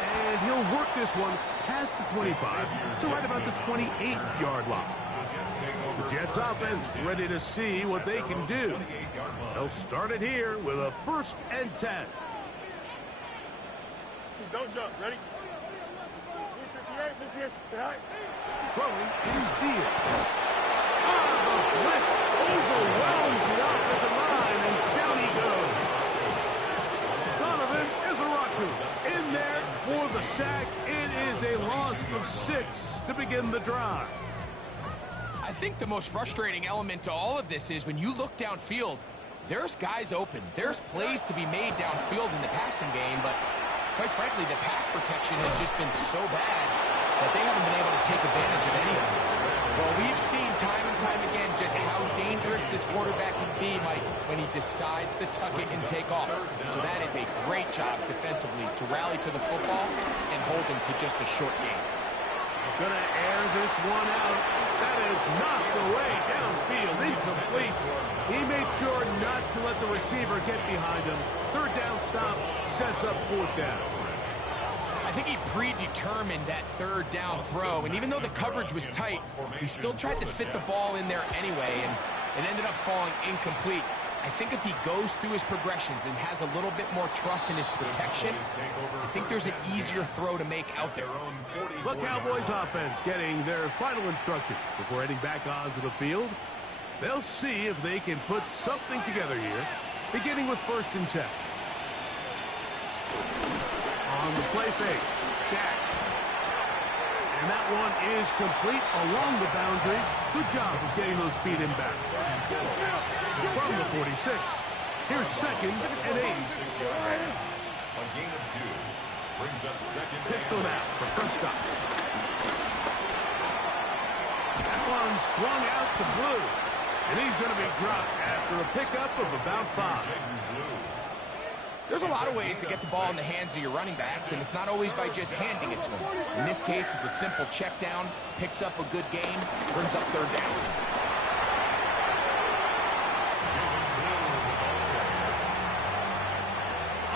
And he'll work this one past the 25 to right about the 28-yard line. The Jets offense ready to see what they can do. They'll start it here with a 1st and 10. Don't jump. Ready? Throwing in field. The blitz overwhelms the offensive line, and down he goes. Donovan Izaraku in there for the sack. It is a loss of 6 to begin the drive. I think the most frustrating element to all of this is when you look downfield, there's guys open. There's plays to be made downfield in the passing game, but quite frankly, the pass protection has just been so bad that they haven't been able to take advantage of any of this. Well, we've seen time and time again just how dangerous this quarterback can be, Mike, when he decides to tuck it and take off. So that is a great job defensively to rally to the football and hold him to just a short game. He's going to air this one out. That is knocked away downfield, incomplete. He made sure not to let the receiver get behind him. 3rd down stop sets up 4th down. I think he predetermined that 3rd down throw, and even though the coverage was tight, he still tried to fit the ball in there anyway, and it ended up falling incomplete. I think if he goes through his progressions and has a little bit more trust in his protection, I think there's an easier throw to make out there. The Cowboys offense getting their final instruction before heading back onto the field. They'll see if they can put something together here, beginning with 1st and 10. On the play fake, Dak. And that one is complete along the boundary. Good job of getting those feet in back. From the 46, here's 2nd and 8. A gain of 2 brings up 2nd. Pistol now for Prescott. That one swung out to Blue. And he's going to be dropped after a pickup of about 5. There's a lot of ways to get the ball in the hands of your running backs, and it's not always by just handing it to them. In this case, it's a simple check down, picks up a good gain, brings up 3rd down.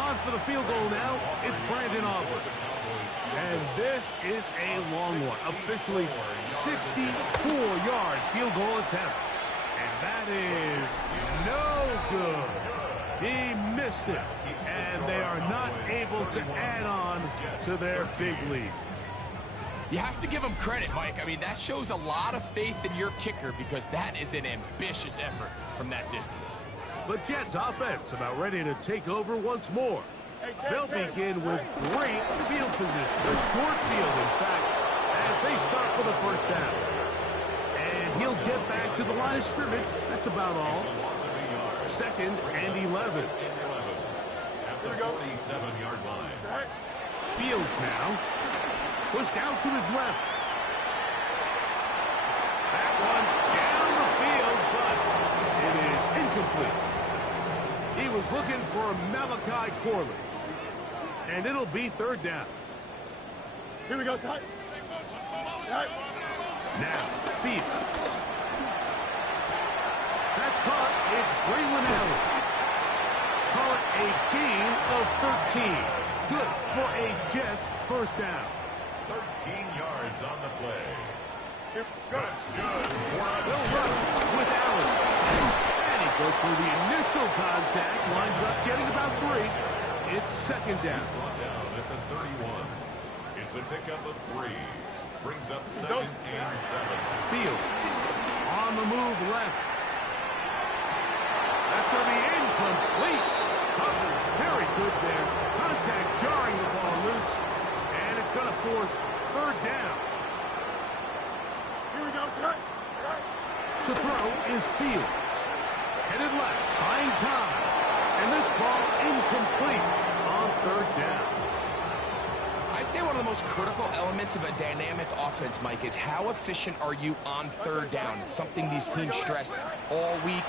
On for the field goal now, it's Brandon Aubrey. And this is a long one, officially 64-yard field goal attempt. And that is no good. He missed it, and they are not able to add on to their big lead. You have to give him credit, Mike. I mean, that shows a lot of faith in your kicker because that is an ambitious effort from that distance. The Jets offense about ready to take over once more. They'll begin with great field position. A short field, in fact, as they start with a first down. And he'll get back to the line of scrimmage. That's about all. 2nd and 11. At the 47-yard line. Fields now. Pushed out to his left. That one down the field, but it is incomplete. He was looking for Malachi Corley. And it'll be 3rd down. Here we go, son. Now, Fields. That's caught. It's Braylon Allen. Call it a gain of 13. Good for a Jets first down. 13 yards on the play. That's good. They'll run with Allen. And he goes through the initial contact. Winds up getting about 3. It's 2nd down. He's brought down at the 31. It's a pickup of 3. Brings up 2nd and 7. Fields on the move left. That's going to be incomplete. Coverage very good there. Contact jarring the ball loose. And it's going to force 3rd down. Here we go, son. To throw is Fields. Headed left, buying time. And this ball incomplete on 3rd down. I'd say one of the most critical elements of a dynamic offense, Mike, is how efficient are you on 3rd down? It's something these teams stress all week.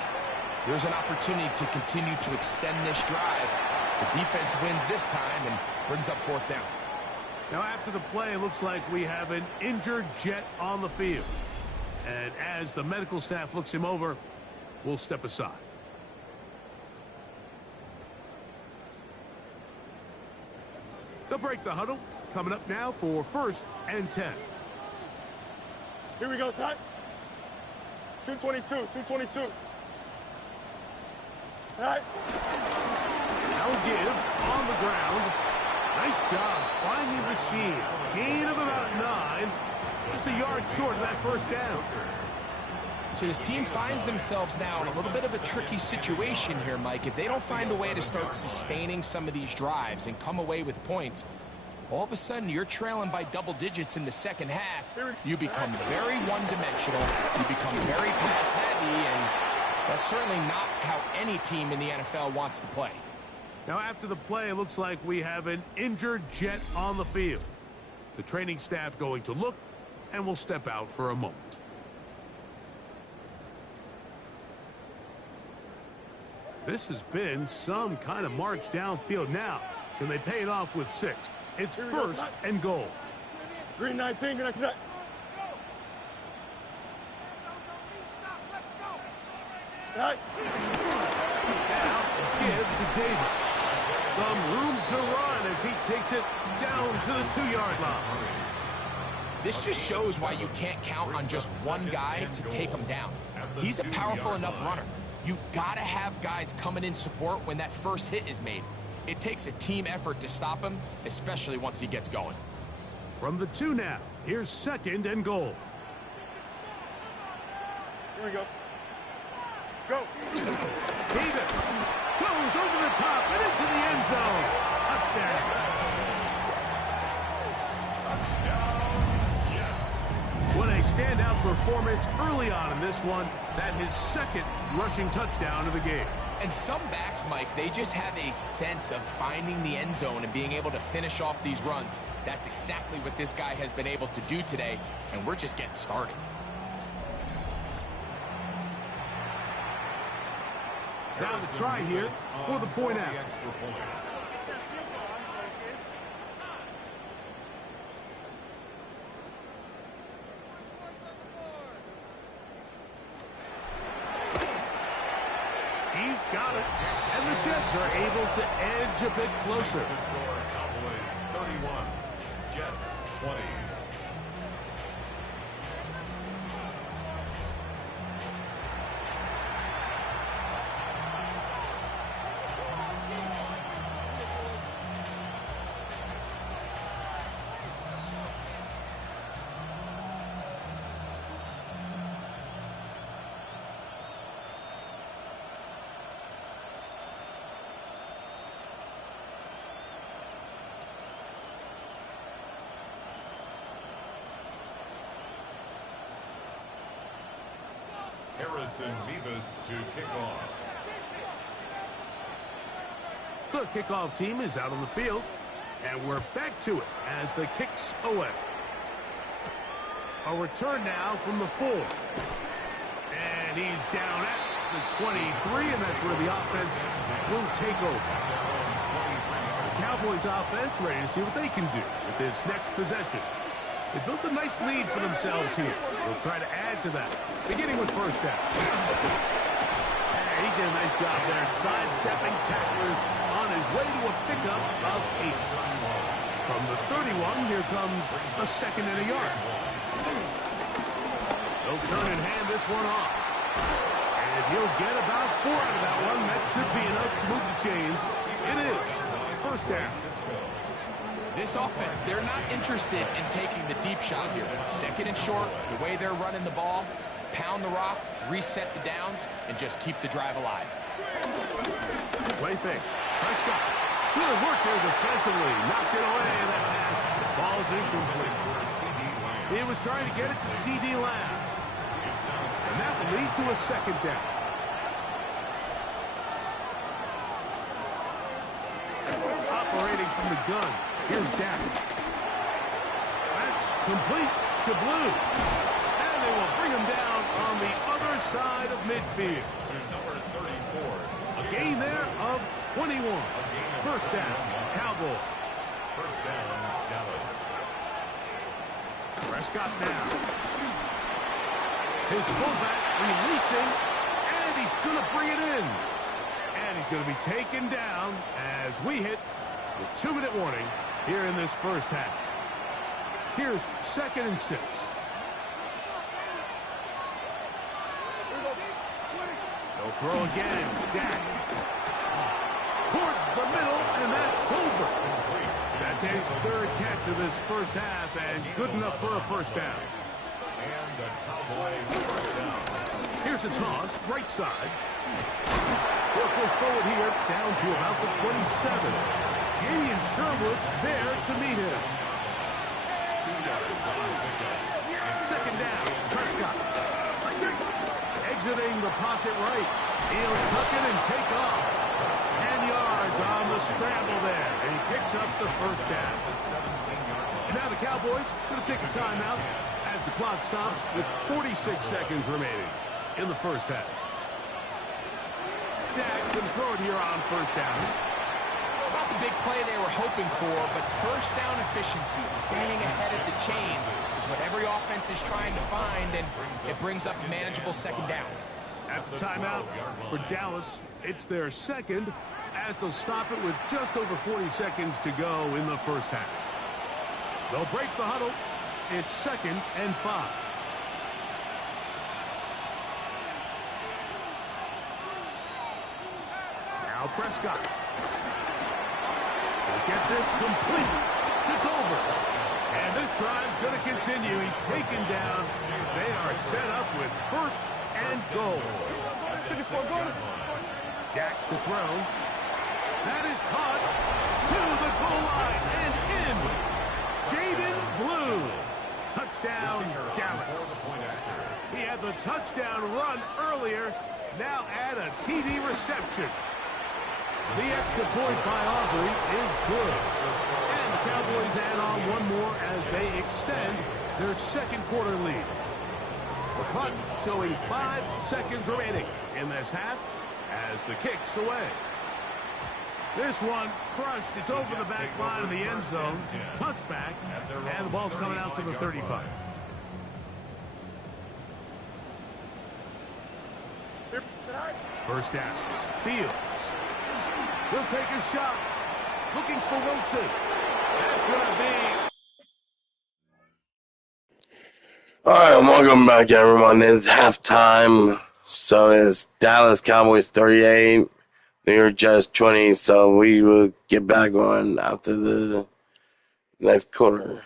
There's an opportunity to continue to extend this drive. The defense wins this time and brings up 4th down. Now after the play, it looks like we have an injured Jet on the field. And as the medical staff looks him over, we'll step aside. They'll break the huddle. Coming up now for 1st and 10. Here we go, son. 222. All right. Now give on the ground. Nice job finding the seam. Gain of about 9. Just a yard short of that 1st down. So this team finds themselves now in a little bit of a tricky situation here, Mike. If they don't find a way to start sustaining some of these drives and come away with points, all of a sudden you're trailing by double digits in the 2nd half. You become very one-dimensional. You become very pass-heavy, and that's certainly not how any team in the NFL wants to play. Now after the play, it looks like we have an injured Jet on the field. The training staff going to look, and will step out for a moment. This has been some kind of march downfield now. Can they pay it off with 6? It's 1st and goal. Green 19, green 19. Right. Now give to Davis. Some room to run as he takes it down to the 2-yard line. This just shows why you can't count on just one guy to take him down. He's a powerful enough runner. You gotta have guys coming in support when that first hit is made. It takes a team effort to stop him, especially once he gets going. From the 2 now, here's 2nd and goal. Here we go. Go. Davis goes over the top and into the end zone. Touchdown. What a standout performance early on in this one. That his 2nd rushing touchdown of the game. And some backs, Mike, they just have a sense of finding the end zone and being able to finish off these runs. That's exactly what this guy has been able to do today, and we're just getting started. Now the try here for the point after. He's got it. And the Jets are able to edge a bit closer. The score, Cowboys 31, Jets 20. Jason Mevis to kick off. The kickoff team is out on the field, and we're back to it as the kicks away. A return now from the 4. And he's down at the 23, and that's where the offense will take over. The Cowboys offense ready to see what they can do with this next possession. They built a nice lead for themselves here. They'll try to add to that, beginning with first down. And he did a nice job there, sidestepping tacklers on his way to a pickup of 8. From the 31, here comes a 2nd and a yard. They'll turn and hand this one off. And he'll get about 4 out of that one. That should be enough to move the chains. It is first down. This offense, they're not interested in taking the deep shot here. 2nd and short, the way they're running the ball, pound the rock, reset the downs, and just keep the drive alive. Play fake. Prescott. Good work there defensively. Knocked it away, and that pass falls incomplete. He was trying to get it to C.D. Lamb. And that will lead to a 2nd down. Operating from the gun. Here's Dak. That's complete to Blue. And they will bring him down on the other side of midfield. To number 34. A gain there of 21. First down, Cowboys. First down, Dallas. Prescott now. His fullback releasing, and he's going to bring it in. And he's going to be taken down as we hit the 2-minute warning here in this first half. Here's 2nd and 6. They'll throw again. Dak. Towards the middle, and that's Tolbert. That's his 3rd catch of this first half, and good enough for a first down. And the Cowboys first down. Here's a toss, right side. He'll push forward here, down to about the 27. Jamie and Sherwood there to meet him. 2 yards on the pickup. 2nd down, Prescott. Exiting the pocket right. He'll tuck it and take off. 10 yards on the scramble there, and he picks up the first down. And now the Cowboys going to take a timeout as the clock stops with 46 seconds remaining in the first half. Dak's going to throw it here on first down. It's not the big play they were hoping for, but first down efficiency, staying ahead of the chains, is what every offense is trying to find, and it brings up a manageable 2nd down. That's a timeout for Dallas. It's their 2nd as they'll stop it with just over 40 seconds to go in the first half. They'll break the huddle. It's 2nd and 5. Now Prescott. He'll get this complete to Tolbert. And this drive's going to continue. He's taken down. They are set up with 1st and goal. Dak to throw. That is caught to the goal line and in. Jaden Blue. Touchdown, Dallas. He had the touchdown run earlier. Now add a TD reception. The extra point by Aubrey is good. And the Cowboys add on one more as they extend their 2nd quarter lead. The punt showing 5 seconds remaining in this half as the kick's away. This one crushed. It's over the back line of the end zone. Touchback. And the ball's coming out to the 35. First down. Fields. He'll take a shot. Looking for Wilson. That's going to be... All right, welcome back, everyone. It's halftime. So it's Dallas Cowboys 38, New York Jets 20. So we will get back on after the next quarter.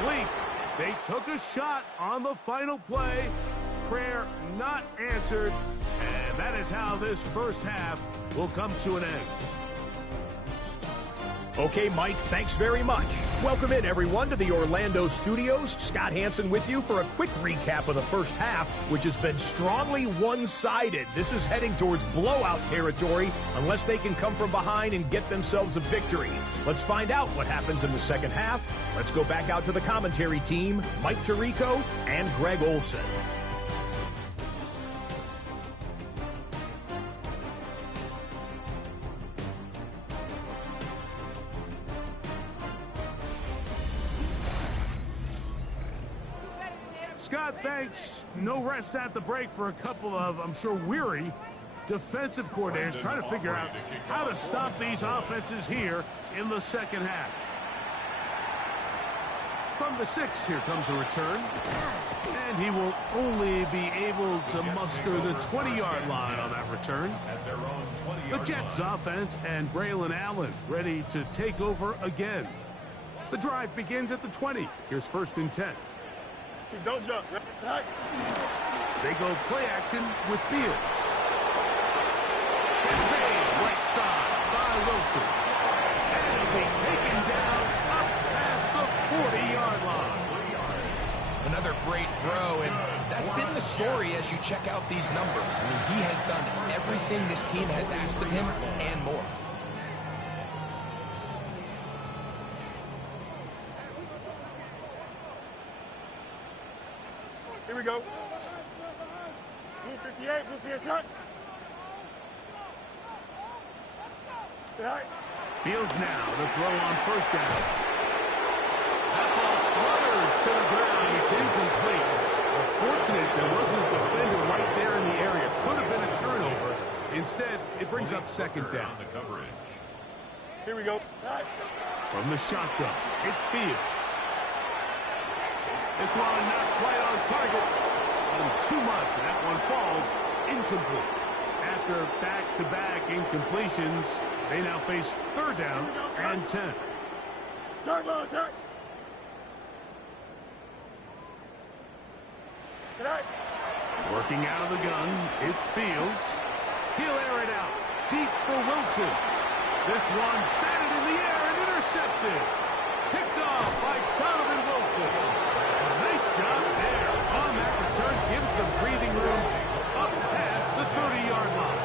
incomplete. They took a shot on the final play. Prayer not answered. And that is how this first half will come to an end. Okay, Mike, thanks very much. Welcome in, everyone, to the Orlando studios. Scott Hansen with you for a quick recap of the first half, which has been strongly one-sided. This is heading towards blowout territory unless they can come from behind and get themselves a victory. Let's find out what happens in the second half. Let's go back out to the commentary team, Mike Tirico and Greg Olson. Scott, thanks. No rest at the break for a couple of, I'm sure, weary defensive coordinators trying to figure out how to stop these offenses here in the second half. From the 6, here comes a return. And he will only be able to muster the 20-yard line on that return. The Jets offense and Braylon Allen ready to take over again. The drive begins at the 20. Here's 1st and 10. Don't jump. Right. They go play action with Fields. It's made right side by Wilson. And he'll be taken down up past the 40-yard line. Another great throw, and that's been the story as you check out these numbers. I mean, he has done everything this team has asked of him and more. Here we go. Blue 58, blue 58 strike. Right. Fields now to throw on 1st down. That ball flutters to the ground. It's incomplete. Unfortunate there wasn't a defender right there in the area. Could have been a turnover. Instead, it brings up 2nd down. Here we go. Right. From the shotgun, it's Fields. This one not quite on target. Too much, and that one falls incomplete. After back-to-back incompletions, they now face 3rd down and 10. Turbo, sir. Right. Working out of the gun, it's Fields. He'll air it out. Deep for Wilson. This one batted in the air and intercepted. Picked off by Donovan Wilson. Nice job there on that return. Gives them breathing room up past the 30-yard line.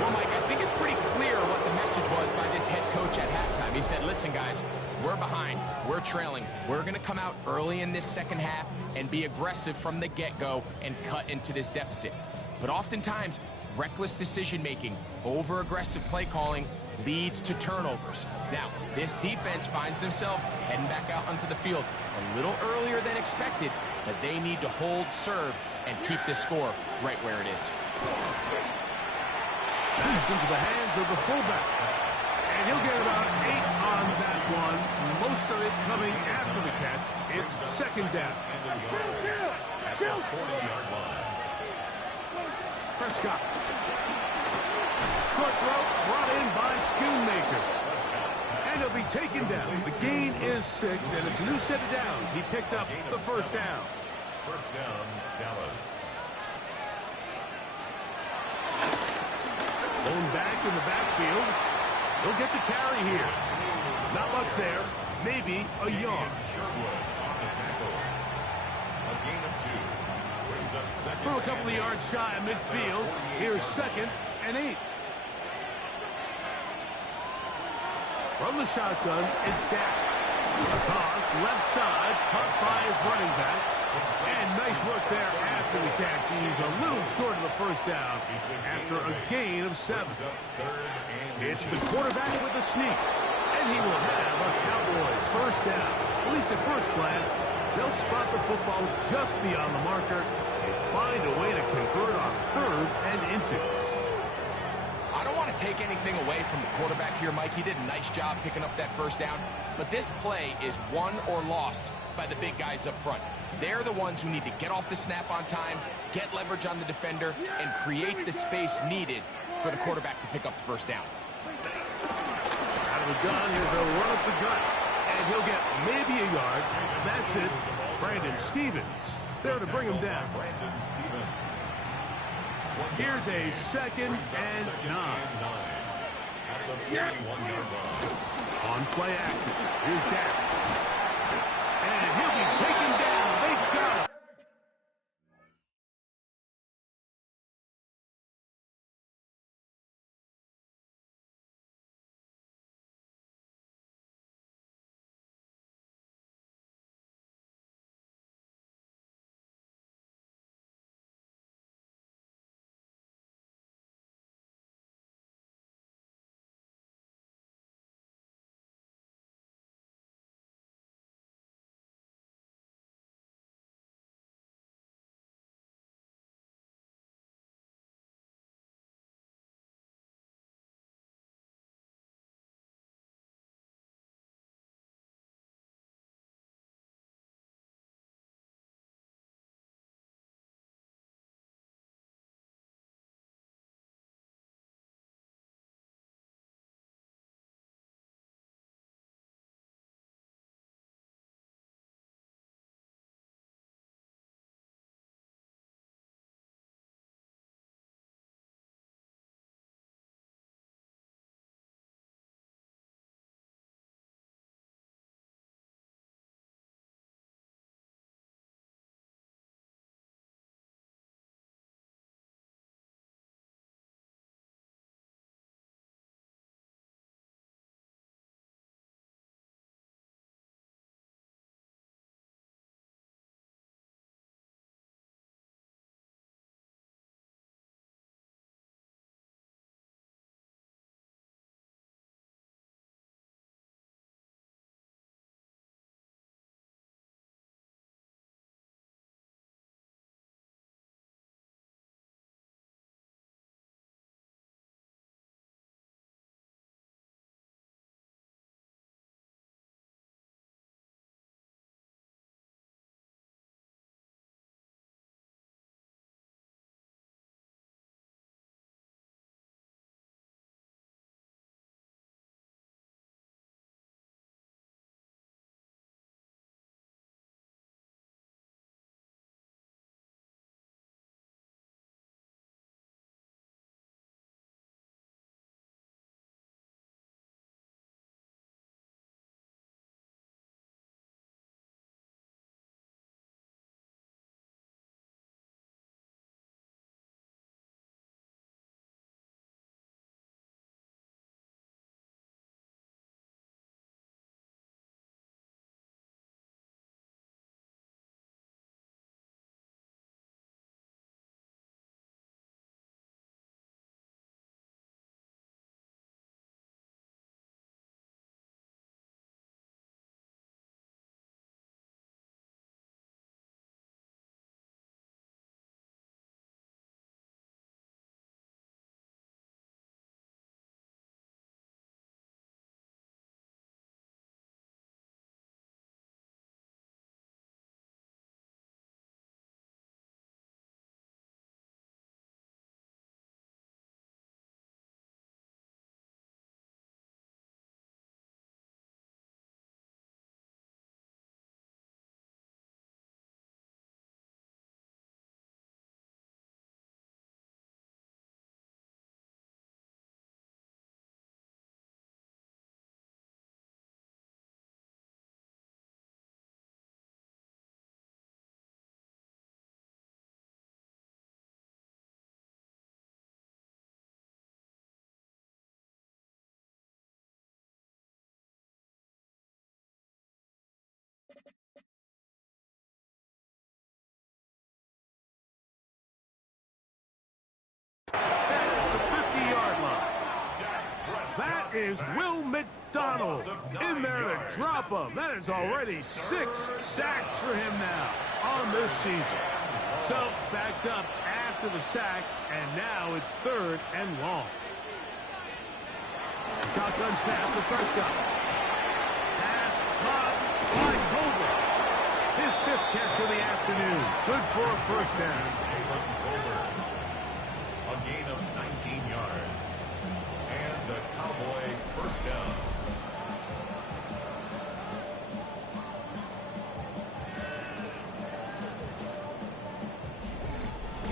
Well, Mike, I think it's pretty clear what the message was by this head coach at halftime. He said, listen, guys, we're behind. We're trailing. We're going to come out early in this second half and be aggressive from the get-go and cut into this deficit. But oftentimes, reckless decision-making, over-aggressive play calling leads to turnovers. Now, this defense finds themselves heading back out onto the field a little earlier than expected, but they need to hold serve and keep this score right where it is. It's into the hands of the fullback. And he'll get about 8 on that one. Most of it coming after the catch. It's 2nd down. Prescott. Short throw brought in by Schoonmaker. And he'll be taken down. The gain is 6, and it's a new set of downs. He picked up the 1st down. 1st down, Dallas. Going back in the backfield. He'll get the carry here. Not much there. Maybe a yard. Sherwood on the tackle. A gain of 2. Brings up 2nd. From a couple of yards shy of midfield. Here's 2nd and 8. From the shotgun, it's Dak. A toss, left side, caught by his running back. And nice work there after the catch. He's a little short of the 1st down after a gain of 7. It's the quarterback with the sneak. And he will have a Cowboys 1st down. At least at first glance, they'll spot the football just beyond the marker and find a way to convert on 3rd and inches. I don't want to take anything away from the quarterback here, Mike. He did a nice job picking up that 1st down. But this play is won or lost by the big guys up front. They're the ones who need to get off the snap on time, get leverage on the defender, and create the space needed for the quarterback to pick up the 1st down. Out of the gun, here's a run up the gut. And he'll get maybe a yard. That's it. Brandon Stevens there to bring him down. Brandon Stevens. Here's a 2nd and 9. At the 41-yard line. On play action. Here's Dak. And he'll be taken down. They got him. That is Will McDonald in there to drop him. That is already 6 sacks for him now on this season. So backed up after the sack, and now it's 3rd and long. Shotgun snap for Prescott. Pass, caught, flies over. His 5th catch of the afternoon. Good for a first down. A gain of 19 yards. And the Cowboy first down.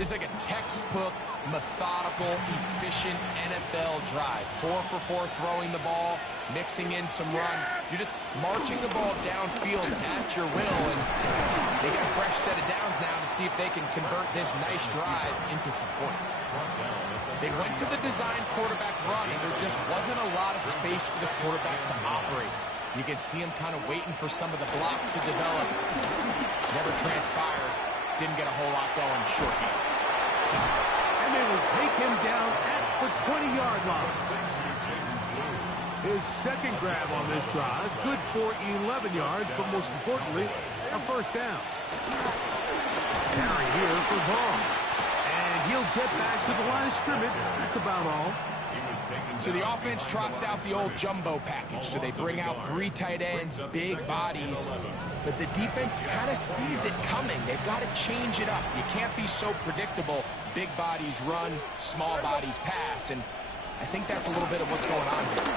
This is like a textbook, methodical, efficient NFL drive. 4 for 4 throwing the ball, mixing in some run. You're just marching the ball downfield at your will, and they get a fresh set of downs now to see if they can convert this nice drive into some points. They went to the design quarterback run, and there just wasn't a lot of space for the quarterback to operate. You can see him kind of waiting for some of the blocks to develop. Never transpired. Didn't get a whole lot going. Short game. And they will take him down at the 20-yard line. His second grab on this drive, good for 11 yards, but most importantly, a first down. Carry here for Vaughn. And he'll get back to the line of scrimmage. That's about all. So the offense trots out the old jumbo package. So they bring out 3 tight ends, big bodies. But the defense kind of sees it coming. They've got to change it up. You can't be so predictable. Big bodies run, small bodies pass. And I think that's a little bit of what's going on here.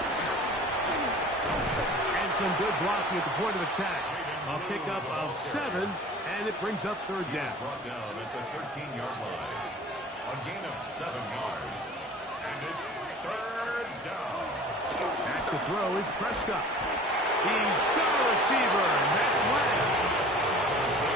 And some good blocking at the point of attack. A pickup of 7, and it brings up third down. Brought down at the 13-yard line. A gain of 7 yards. And it's third down. Back to throw is Prescott. He's got a receiver, and that's Lamb.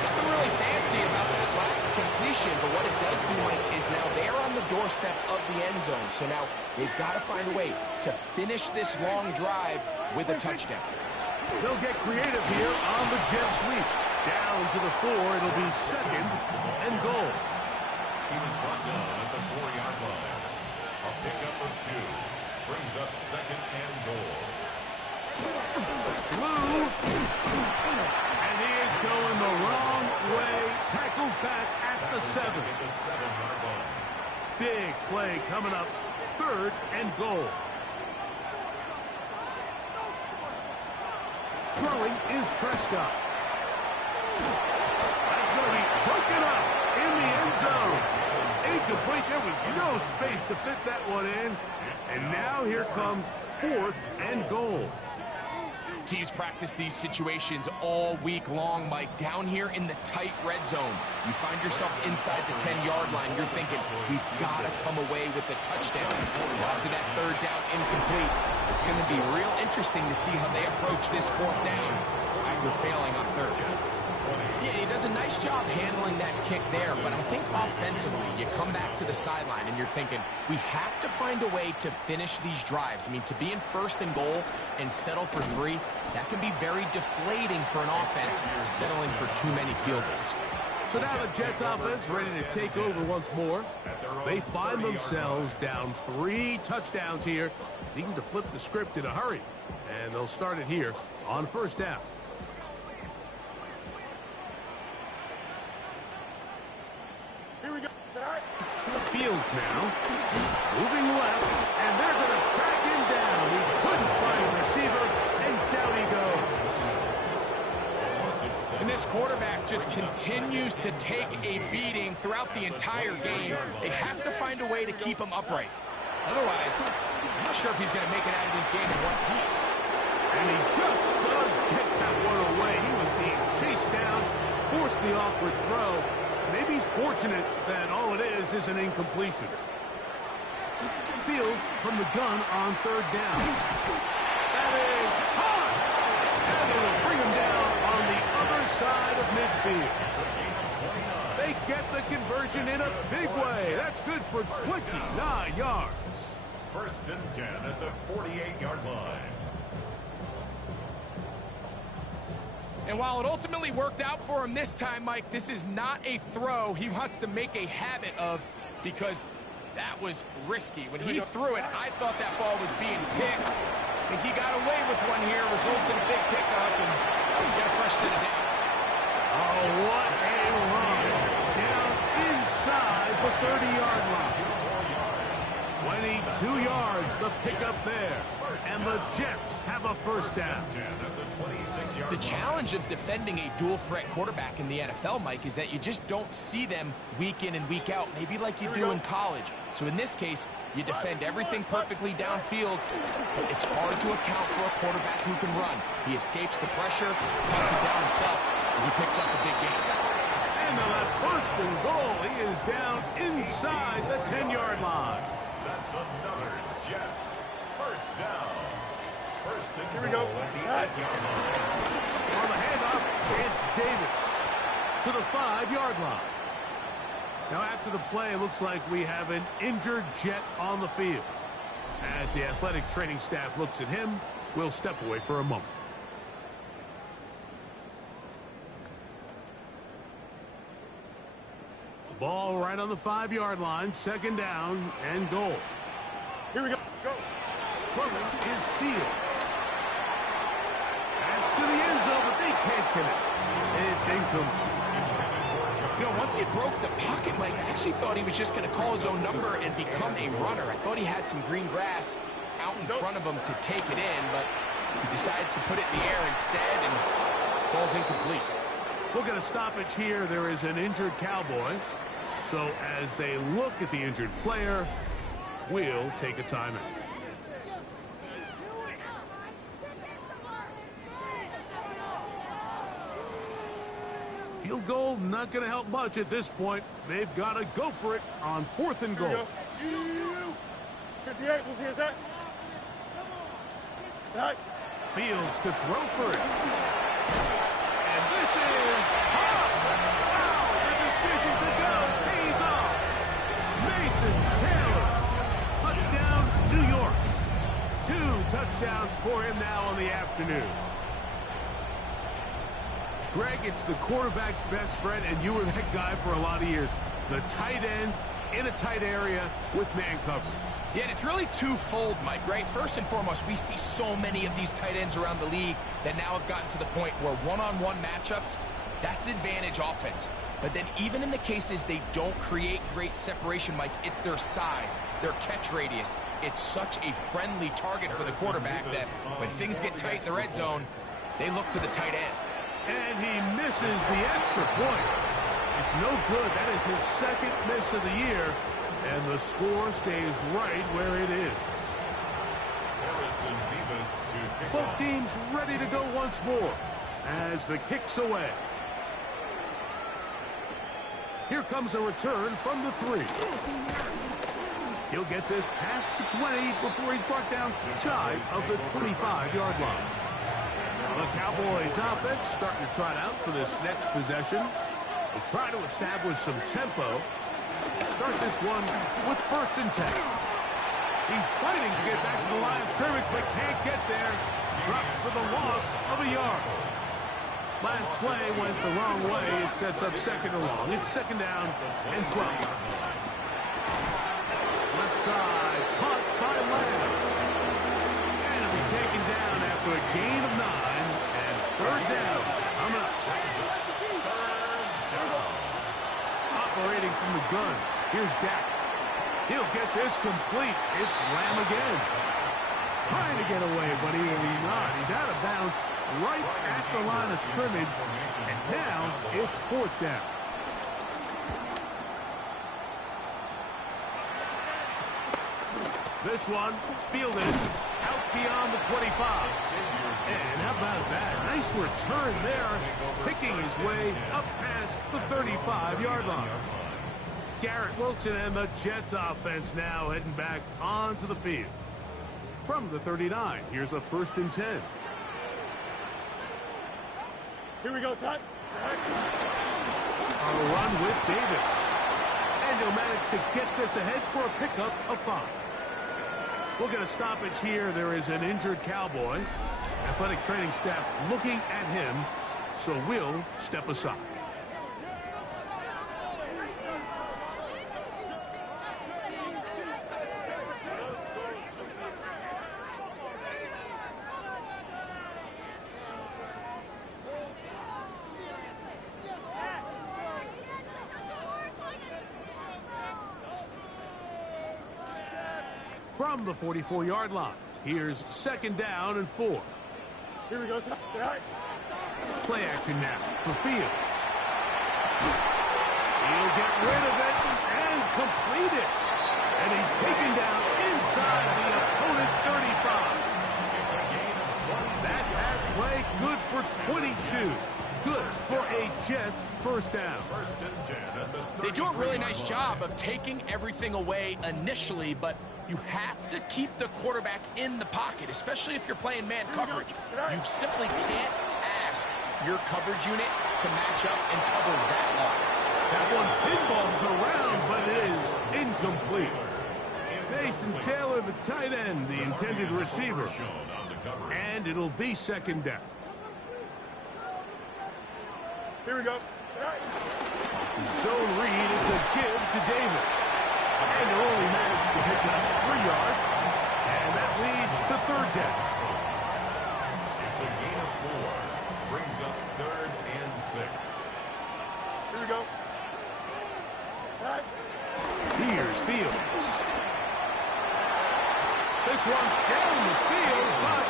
Nothing really fancy about that last completion, but what it does do, Mike, is now they're on the doorstep of the end zone. So now they've got to find a way to finish this long drive with a touchdown. They'll get creative here on the jet sweep. Down to the 4, it'll be second and goal. He was brought down at the 4-yard line. A pickup of 2 brings up second and goal. Blue, and he is going the wrong way. Tackled back at the 7. At the 7-yard line. Big play coming up, third and goal. Throwing is Prescott. That's going to be broken up in the end zone. Incomplete. There was no space to fit that one in. And now here comes fourth and goal. Teams practice these situations all week long, Mike. Down here in the tight red zone, you find yourself inside the 10-yard line. You're thinking, we've got to come away with a touchdown. After that third down incomplete, it's going to be real interesting to see how they approach this fourth down after failing on third. Yeah, he does a nice job handling that kick there, but I think offensively, you come back to the sideline and you're thinking, we have to find a way to finish these drives. I mean, to be in first and goal and settle for 3, that can be very deflating for an offense settling for too many field goals. So now the Jets offense ready to take over once more. They find themselves down 3 touchdowns here, needing to flip the script in a hurry. And they'll start it here on first down. Here we go. Fields now, moving left, and they're going to track him down. He couldn't find a receiver, and down he goes. And this quarterback just continues to take a beating throughout the entire game. They have to find a way to keep him upright. Otherwise, I'm not sure if he's going to make it out of this game in one piece. And he just does get that one away. He was being chased down, forced the awkward throw. Maybe he's fortunate that all it is an incompletion. Fields from the gun on third down. That is hot! And it'll bring him down on the other side of midfield. They get the conversion in a big way. That's good for 29 yards. First and 10 at the 48-yard line. And while it ultimately worked out for him this time, Mike, this is not a throw he wants to make a habit of, because that was risky. When he threw it, I thought that ball was being picked. I think he got away with one here, results in a big pickup, and get a fresh set of downs. Oh, what a run. Down inside the 30-yard line. 22 yards, the pickup there. And the Jets have a first down. The challenge of defending a dual-threat quarterback in the NFL, Mike, is that you just don't see them week in and week out, maybe like you do in college. So in this case, you defend everything perfectly downfield, but it's hard to account for a quarterback who can run. He escapes the pressure, tucks it down himself, and he picks up a big gain. And And now that first and goal, he is down inside the 10-yard line. That's another Jets first down. First and Here we go. goal at the 8-yard line. On the handoff, it's Davis to the 5-yard line. Now after the play, it looks like we have an injured Jet on the field. As the athletic training staff looks at him, we'll step away for a moment. Ball right on the 5-yard line, second down and goal. Here we go. Go. Throwing is Fields. That's to the end zone, but they can't connect. It's incomplete. You know, once he broke the pocket, Mike, I actually thought he was just going to call his own number and become a runner. I thought he had some green grass out in front of him to take it in, but he decides to put it in the air instead and falls incomplete. We'll get a stoppage here. There is an injured Cowboy. So as they look at the injured player, we'll take a timeout. Field goal not going to help much at this point. They've got to go for it on 4th and goal. 58, who's here's that? Right. Fields to throw for it. And this is off. Wow, the decision to go pays off. Mason Taylor. Touchdown, New York. 2 touchdowns for him now on the afternoon. Greg, it's the quarterback's best friend, and you were that guy for a lot of years. The tight end in a tight area with man coverage. Yeah, and it's really twofold, Mike, right? First and foremost, we see so many of these tight ends around the league that now have gotten to the point where one-on-one matchups, that's advantage offense. But then even in the cases they don't create great separation, Mike, it's their size, their catch radius. It's such a friendly target for the quarterback that when things get tight in the red zone, they look to the tight end. And he misses the extra point. It's no good. That is his second miss of the year. And the score stays right where it is. Harrison Beavis to kick Both off. teams ready to go once more as the kick's away. Here comes a return from the 3. He'll get this past the 20 before he's brought down shy of the 25-yard line. The Cowboys offense starting to trot out for this next possession. They'll try to establish some tempo. Start this one with 1st and 10. He's fighting to get back to the line of scrimmage, but can't get there. Dropped for the loss of a yard. Last play went the wrong way. It sets up 2nd and long. It's 2nd down and 12. Left side, caught by Lamb. And it'll be taken down after a gain of 9 and 3rd down. Coming up. Operating from the gun. Here's Dak. He'll get this complete. It's Lamb again. Trying to get away, but he will not. He's out of bounds right at the line of scrimmage. And now it's 4th down. This one fielded out beyond the 25. And how about that? Nice return there, picking his way up past the 35-yard line. Garrett Wilson and the Jets offense now heading back onto the field. From the 39, here's a 1st and 10. Here we go, son. A run with Davis. And he'll manage to get this ahead for a pickup of 5. We'll get a stoppage here. There is an injured Cowboy. Athletic training staff looking at him, so we'll step aside. From the 44-yard line, here's 2nd down and 4. Here we go, son. Play action now for Fields. He'll get rid of it and complete it. And he's taken down inside the opponent's 35. That pass play good for 22. Good for a Jets first down. First and 10 at the They do a really 33-yard nice line. job of taking everything away initially, but you have to keep the quarterback in the pocket, especially if you're playing man coverage. You simply can't ask your coverage unit to match up and cover that long. That one pinballs around, but it is incomplete. Mason Taylor, the tight end, the intended receiver. Shown on the coverage. And it'll be second down. Here we go. Zone read, it's a give to Davis. And he'll only managed to pick up 3 yards. And that leads to third down. It's a gain of 4. Brings up 3rd and 6. Here we go. Here's Fields. This one down the field, but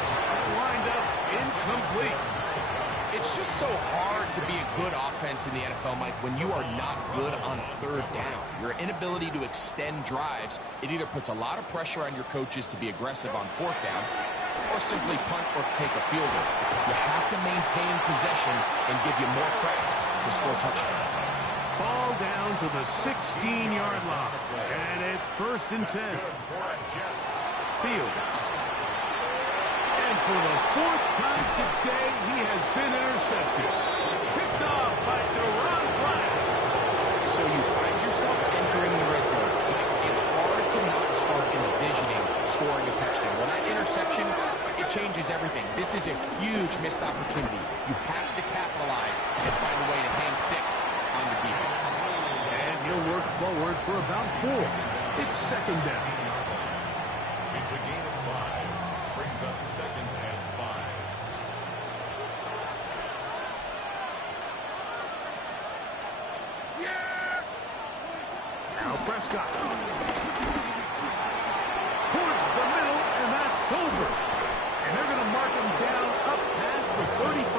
lined up incomplete. It's just so hard to be a good offense in the NFL, Mike, when you are not good on third down. Your inability to extend drives, it either puts a lot of pressure on your coaches to be aggressive on fourth down or simply punt or take a field goal. You have to maintain possession and give you more cracks to score touchdowns. Ball down to the 16-yard line. And it's first and 10. Fields. And for the 4th time today, he has been intercepted. Picked off by Deron Black. So you find yourself entering the red zone. It's hard to not start envisioning scoring a touchdown. Well, that interception, it changes everything. This is a huge missed opportunity. You have to capitalize and find a way to hang 6 on the defense. And he'll work forward for about 4. It's second down. It's a gain of 5. Brings up 2nd and 5. Now Prescott. Towards the middle, and that's Tolbert. And they're going to mark him down up past the 35.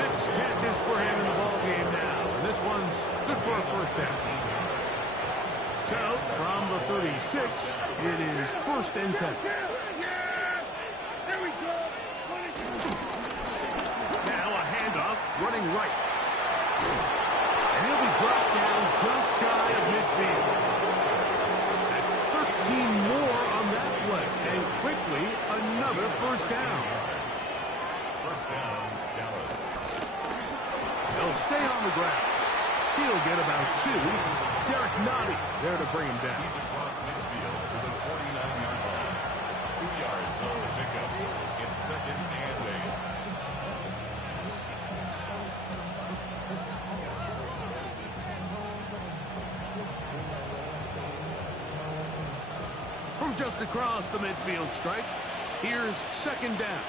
6 catches for him in the ballgame now. And this one's good for a first down. So, from the 36, it is first and 10. Now a handoff, running right. And he'll be brought down just shy of midfield. That's 13 more on that play. And quickly, another first down. First down, Dallas. They'll stay on the ground. He'll get about 2. Derek Notty there to bring him down. He's across midfield to the 49-yard line. 2 yards on the pickup. It's 2nd and 8. From just across the midfield stripe, here's second down.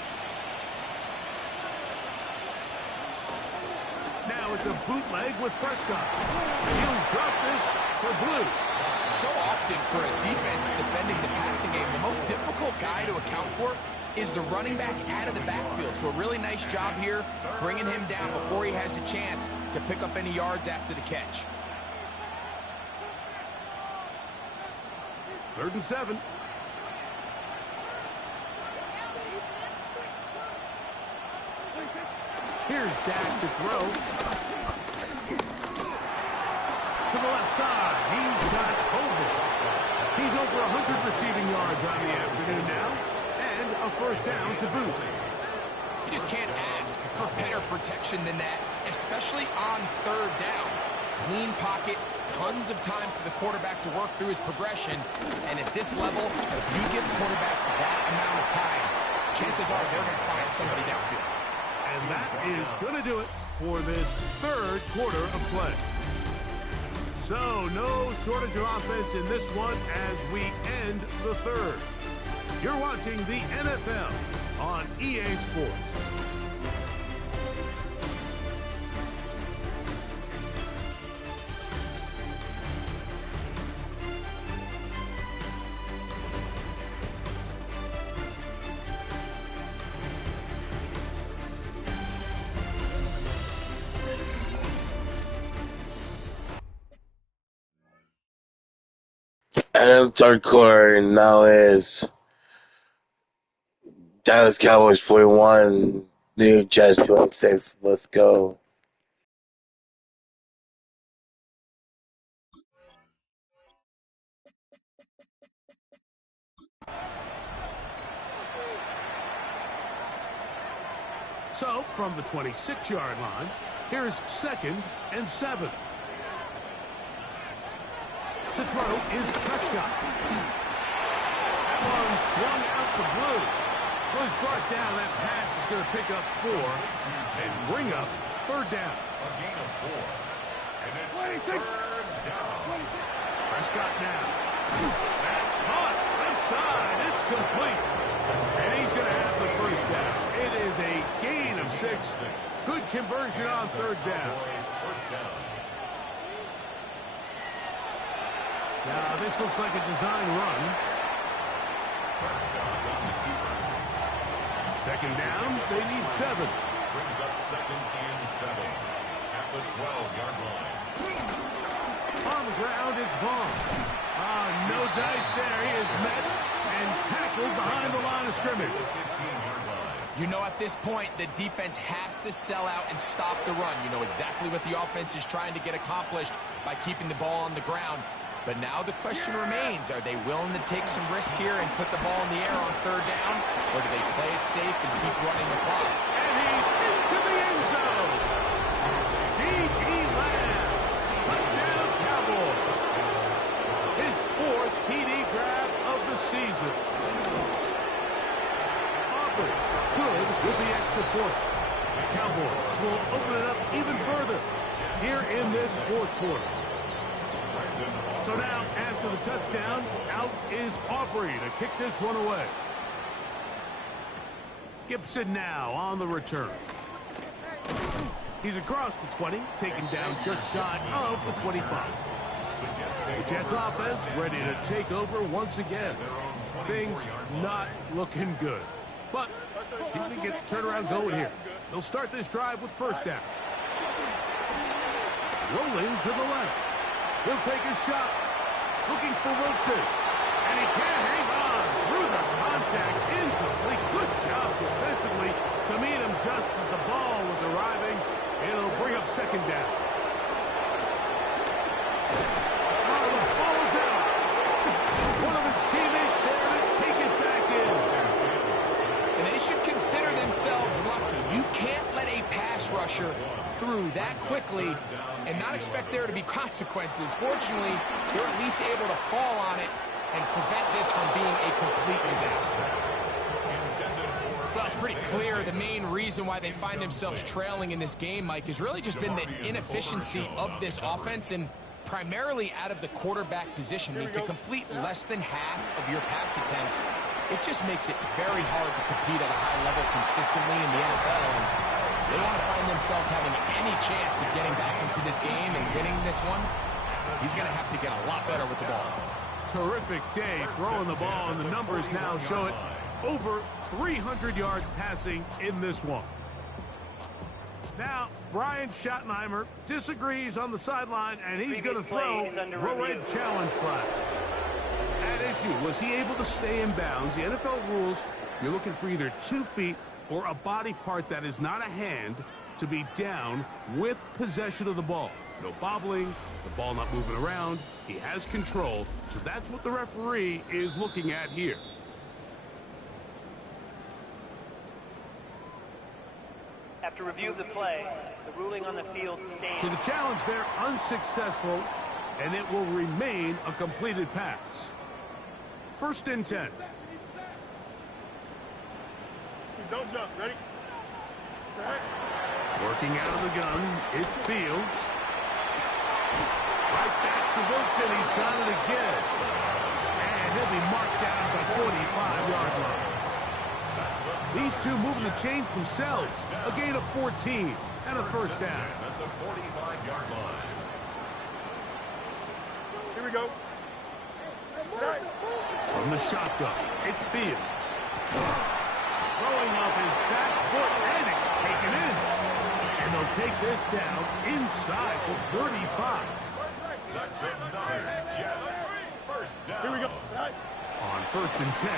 Now it's a bootleg with Prescott. He'll drop this for Blue. So often for a defense defending the passing game, the most difficult guy to account for is the running back out of the backfield. So a really nice job here, bringing him down before he has a chance to pick up any yards after the catch. 3rd and 7. Here's Dak to throw. To the left side, he's got Tolbert. He's over 100 receiving yards on the afternoon now, and a first down to boot. You just can't ask for better protection than that, especially on third down. Clean pocket, tons of time for the quarterback to work through his progression, and at this level, if you give quarterbacks that amount of time, chances are they're going to find somebody downfield. And that is going to do it for this 3rd quarter of play. So, no shortage of offense in this one as we end the 3rd. You're watching the NFL on EA Sports. And third quarter now is Dallas Cowboys 41, New York Jets 206. Let's go. So, from the 26-yard line, here's 2nd and 7. To throw is Prescott. That one swung out to Blue. Was brought down. That pass is going to pick up 4 and bring up 3rd down. A gain of 4. And it's 3rd down. Prescott now. That's caught. Left side. It's complete. And he's going to have the 1st down. It is a gain of 6. Good conversion on 3rd down. First down. Now, this looks like a design run. Prescott on the keeper. 2nd down. They need 7. Brings up 2nd and 7 at the 12-yard line. On the ground, it's Vaughn. No dice there. He is met and tackled behind the line of scrimmage. 15-yard line. You know, at this point, the defense has to sell out and stop the run. You know exactly what the offense is trying to get accomplished by keeping the ball on the ground. But now the question remains, are they willing to take some risk here and put the ball in the air on 3rd down? Or do they play it safe and keep running the clock? And he's into the end zone. C.D. Lamb. Touchdown, Cowboys. His 4th TD grab of the season. Offense good with the extra point. The Cowboys will open it up even further here in this 4th quarter. So now, after the touchdown, out is Aubrey to kick this one away. Gibson now on the return. He's across the 20, taken down just shy of the 25. The Jets offense ready to take over once again. Things not looking good. But see if they can get the turnaround going here. They'll start this drive with 1st down. Rolling to the left. He'll take his shot. Looking for Wilson. And he can't hang on through the contact. Incomplete. Good job defensively to meet him just as the ball was arriving. It'll bring up 2nd down. Oh, the ball is out. One of his teammates there to take it back in. And they should consider themselves lucky. You can't let a pass rusher through that quickly and not expect there to be consequences. Fortunately, they're at least able to fall on it and prevent this from being a complete disaster. Well, it's pretty clear the main reason why they find themselves trailing in this game, Mike, has really just been the inefficiency of this offense and primarily out of the quarterback position. I mean, to complete less than half of your pass attempts, it just makes it very hard to compete at a high level consistently in the NFL. And they want to find themselves having any chance of getting back into this game and winning this one. He's going to have to get a lot better with the ball. Terrific day throwing the ball, and the numbers now show it. Over 300 yards passing in this one. Now, Brian Schottenheimer disagrees on the sideline, and he's going to throw the red challenge flag. At issue, was he able to stay in bounds? The NFL rules, you're looking for either 2 feet or a body part that is not a hand to be down with possession of the ball. No bobbling, the ball not moving around. He has control, so that's what the referee is looking at here. After review of the play, the ruling on the field stands. So the challenge there unsuccessful, and it will remain a completed pass. 1st and 10. Don't jump. Ready? Working out of the gun, it's Fields. Right back to Wilson. He's got it again. And he'll be marked down at the 45-yard line. These two moving the chains themselves. A gain of 14 and a 1st down. At the 45-yard line. Here we go. From the shotgun, it's Fields. Throwing off his back foot, and it's taken in. And they'll take this down inside the 35. That's another Jets. 1st down. Here we go. On 1st and 10,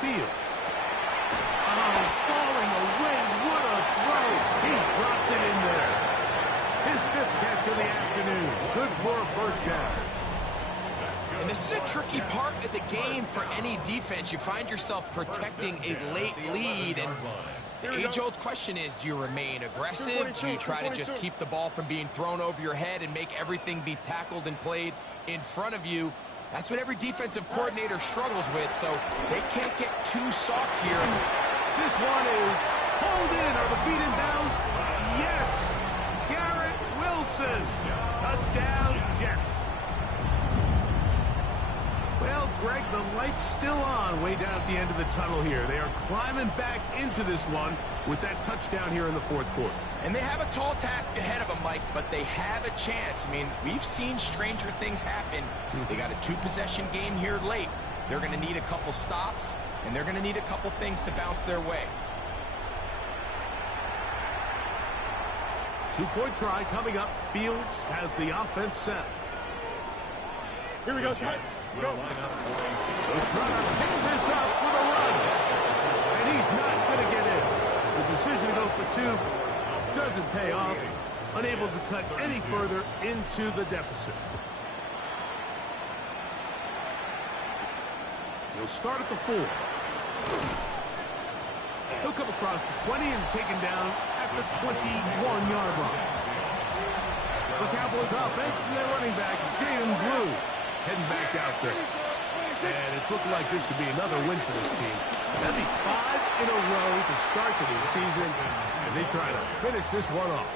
Fields. Oh, falling away. What a fifth catch of the afternoon. Good for a first down. And this is a tricky part of the game for any defense. You find yourself protecting a late lead, and the age-old question is, do you remain aggressive? Do you try to just keep the ball from being thrown over your head and make everything be tackled and played in front of you? That's what every defensive coordinator struggles with, so they can't get too soft here. This one is pulled in. Are the feet in bounds? Yes! Garrett Wilson. Touchdown, Jets. Well, Greg, the light's still on way down at the end of the tunnel here. They are climbing back into this one with that touchdown here in the fourth quarter. And they have a tall task ahead of them, Mike, but they have a chance. I mean, we've seen stranger things happen. They got a two-possession game here late. They're going to need a couple stops, and they're going to need a couple things to bounce their way. Two-point try coming up. Fields has the offense set. Here we go, Scott. Go. They'll try to pick this up with a run. And he's not going to get in. The decision to go for two doesn't pay off. Unable to cut any further into the deficit. He'll start at the 4. He'll come across the 20 and taken down at the 21-yard line. The Cowboys offense and their running back, Jaden Blue, heading back out there. And it's looking like this could be another win for this team. That'd be 5 in a row to start the new season, and they try to finish this one off.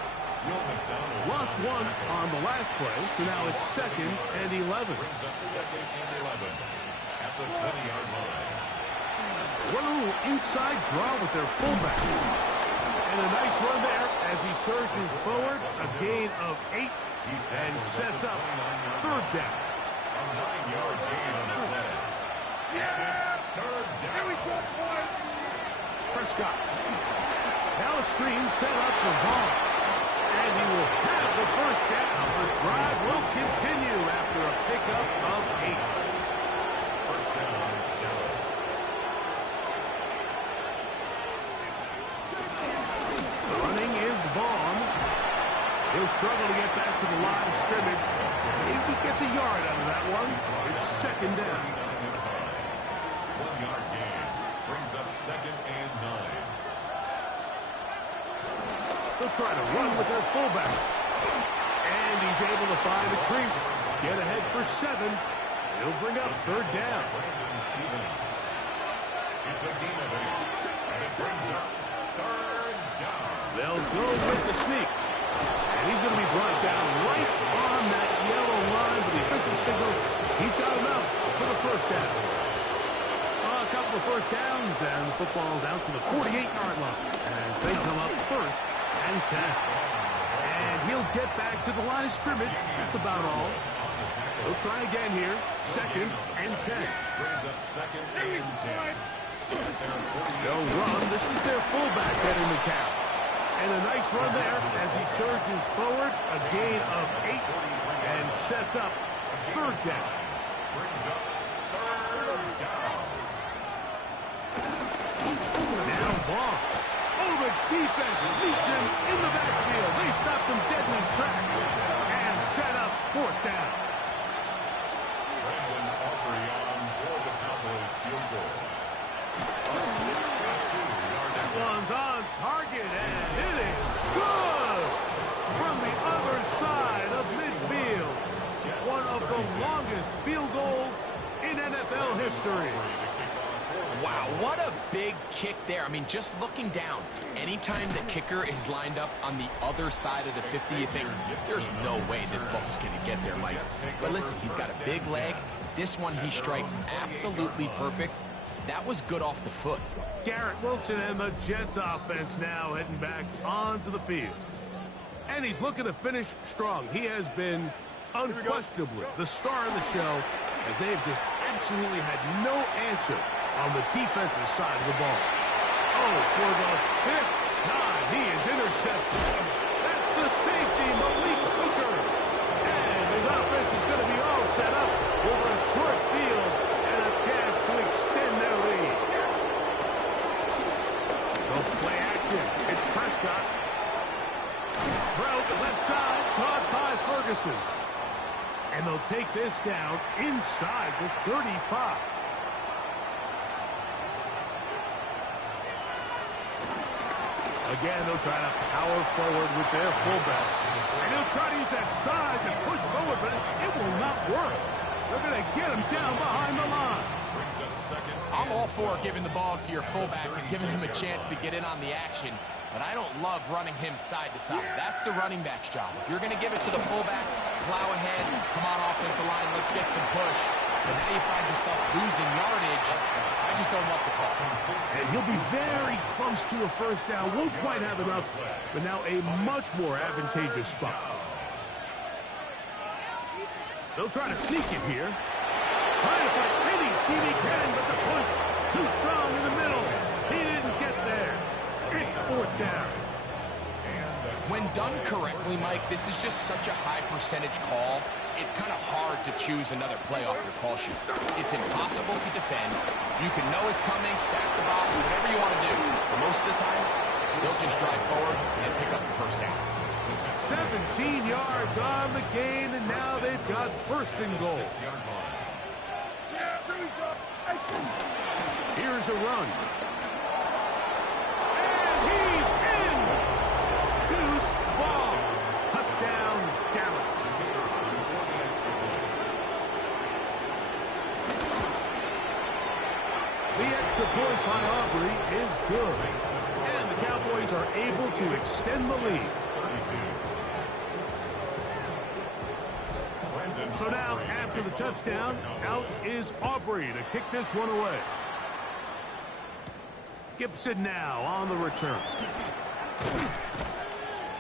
Lost one on the last play, so now it's 2nd and 11. Brings up 2nd and 11 at the 20-yard line. One little inside draw with their fullback. And a nice run there as he surges forward, a gain of 8, and sets up 3rd down. A 9-yard gain on the play. And it's 3rd down. Here we go, boys. Prescott. Now a screen set up for Vaughn. And he will have the first down. The drive will continue after a pickup of 8. First down, Dallas. Running is Vaughn. He'll struggle to get back to the line of scrimmage. Maybe he gets a yard out of that one. It's 2nd down. 1-yard gain. Brings up 2nd and 9. They'll try to run with their fullback. And he's able to find the crease. Get ahead for 7. He'll bring up 3rd down. Brandon Stevens. It's a gain of 8. And it brings up 3rd down. They'll go with the sneak. And he's going to be brought down right on that yellow line. But the official signal, he's got enough for the first down. A couple of first downs, and the football's out to the 48-yard line as they come up 1st and 10. And he'll get back to the line of scrimmage. That's about all. They'll try again here. 2nd and 10. Brings up 2nd and 10. They'll run. This is their fullback heading the count. And a nice run there as he surges forward. A gain of 8 and sets up 3rd down. Brings up 3rd down. Now Vaughn. Oh, the defense beats him in the backfield. They stopped him dead in his tracks and set up 4th down. Brandon Aubrey on for the Cowboys field goal. A 62-yard That attempt. one's on target, and it is good from the other side of midfield. One of the longest field goals in NFL history. Wow, what a big kick there. I mean, just looking down, anytime the kicker is lined up on the other side of the 50, you think, there's no way this ball's going to get there, Mike. But listen, he's got a big leg. This one he strikes absolutely perfect. That was good off the foot. Garrett Wilson and the Jets offense now heading back onto the field. And he's looking to finish strong. He has been unquestionably the star of the show as they have just absolutely had no answer on the defensive side of the ball. Oh, for the 5th time, he is intercepted. That's the safety, Malik Hooker. And his offense is going to be all set up over a short field and a chance to extend their lead. No play action. It's Prescott. Throw to the left side. Caught Ferguson. And they'll take this down inside the 35. Again, they'll try to power forward with their fullback. And they'll try to use that size and push forward, but it will not work. They're going to get him down behind the line. I'm all for giving the ball to your fullback and giving him a chance to get in on the action, but I don't love running him side to side. That's the running back's job. If you're going to give it to the fullback, plow ahead, come on offensive line, let's get some push. But now you find yourself losing yardage. I just don't love the call. And he'll be very close to a first down. Won't quite have enough, but now a much more advantageous spot. They'll try to sneak it here. Trying to find any seam he can, but the push too strong in the middle. He didn't get there. It's fourth down. When done correctly, Mike, this is just such a high percentage call. It's kind of hard to choose another play off your call sheet. It's impossible to defend. You can know it's coming, stack the box, whatever you want to do. But most of the time, they'll just drive forward and pick up the first down. 17 yards on the gain, and now they've got first and goal. Here's a run. And he's in! Deuce ball. Touchdown, Dallas. The extra point by Aubrey is good. And the Cowboys are able to extend the lead. So now, after the touchdown, out is Aubrey to kick this one away. Gibson now on the return.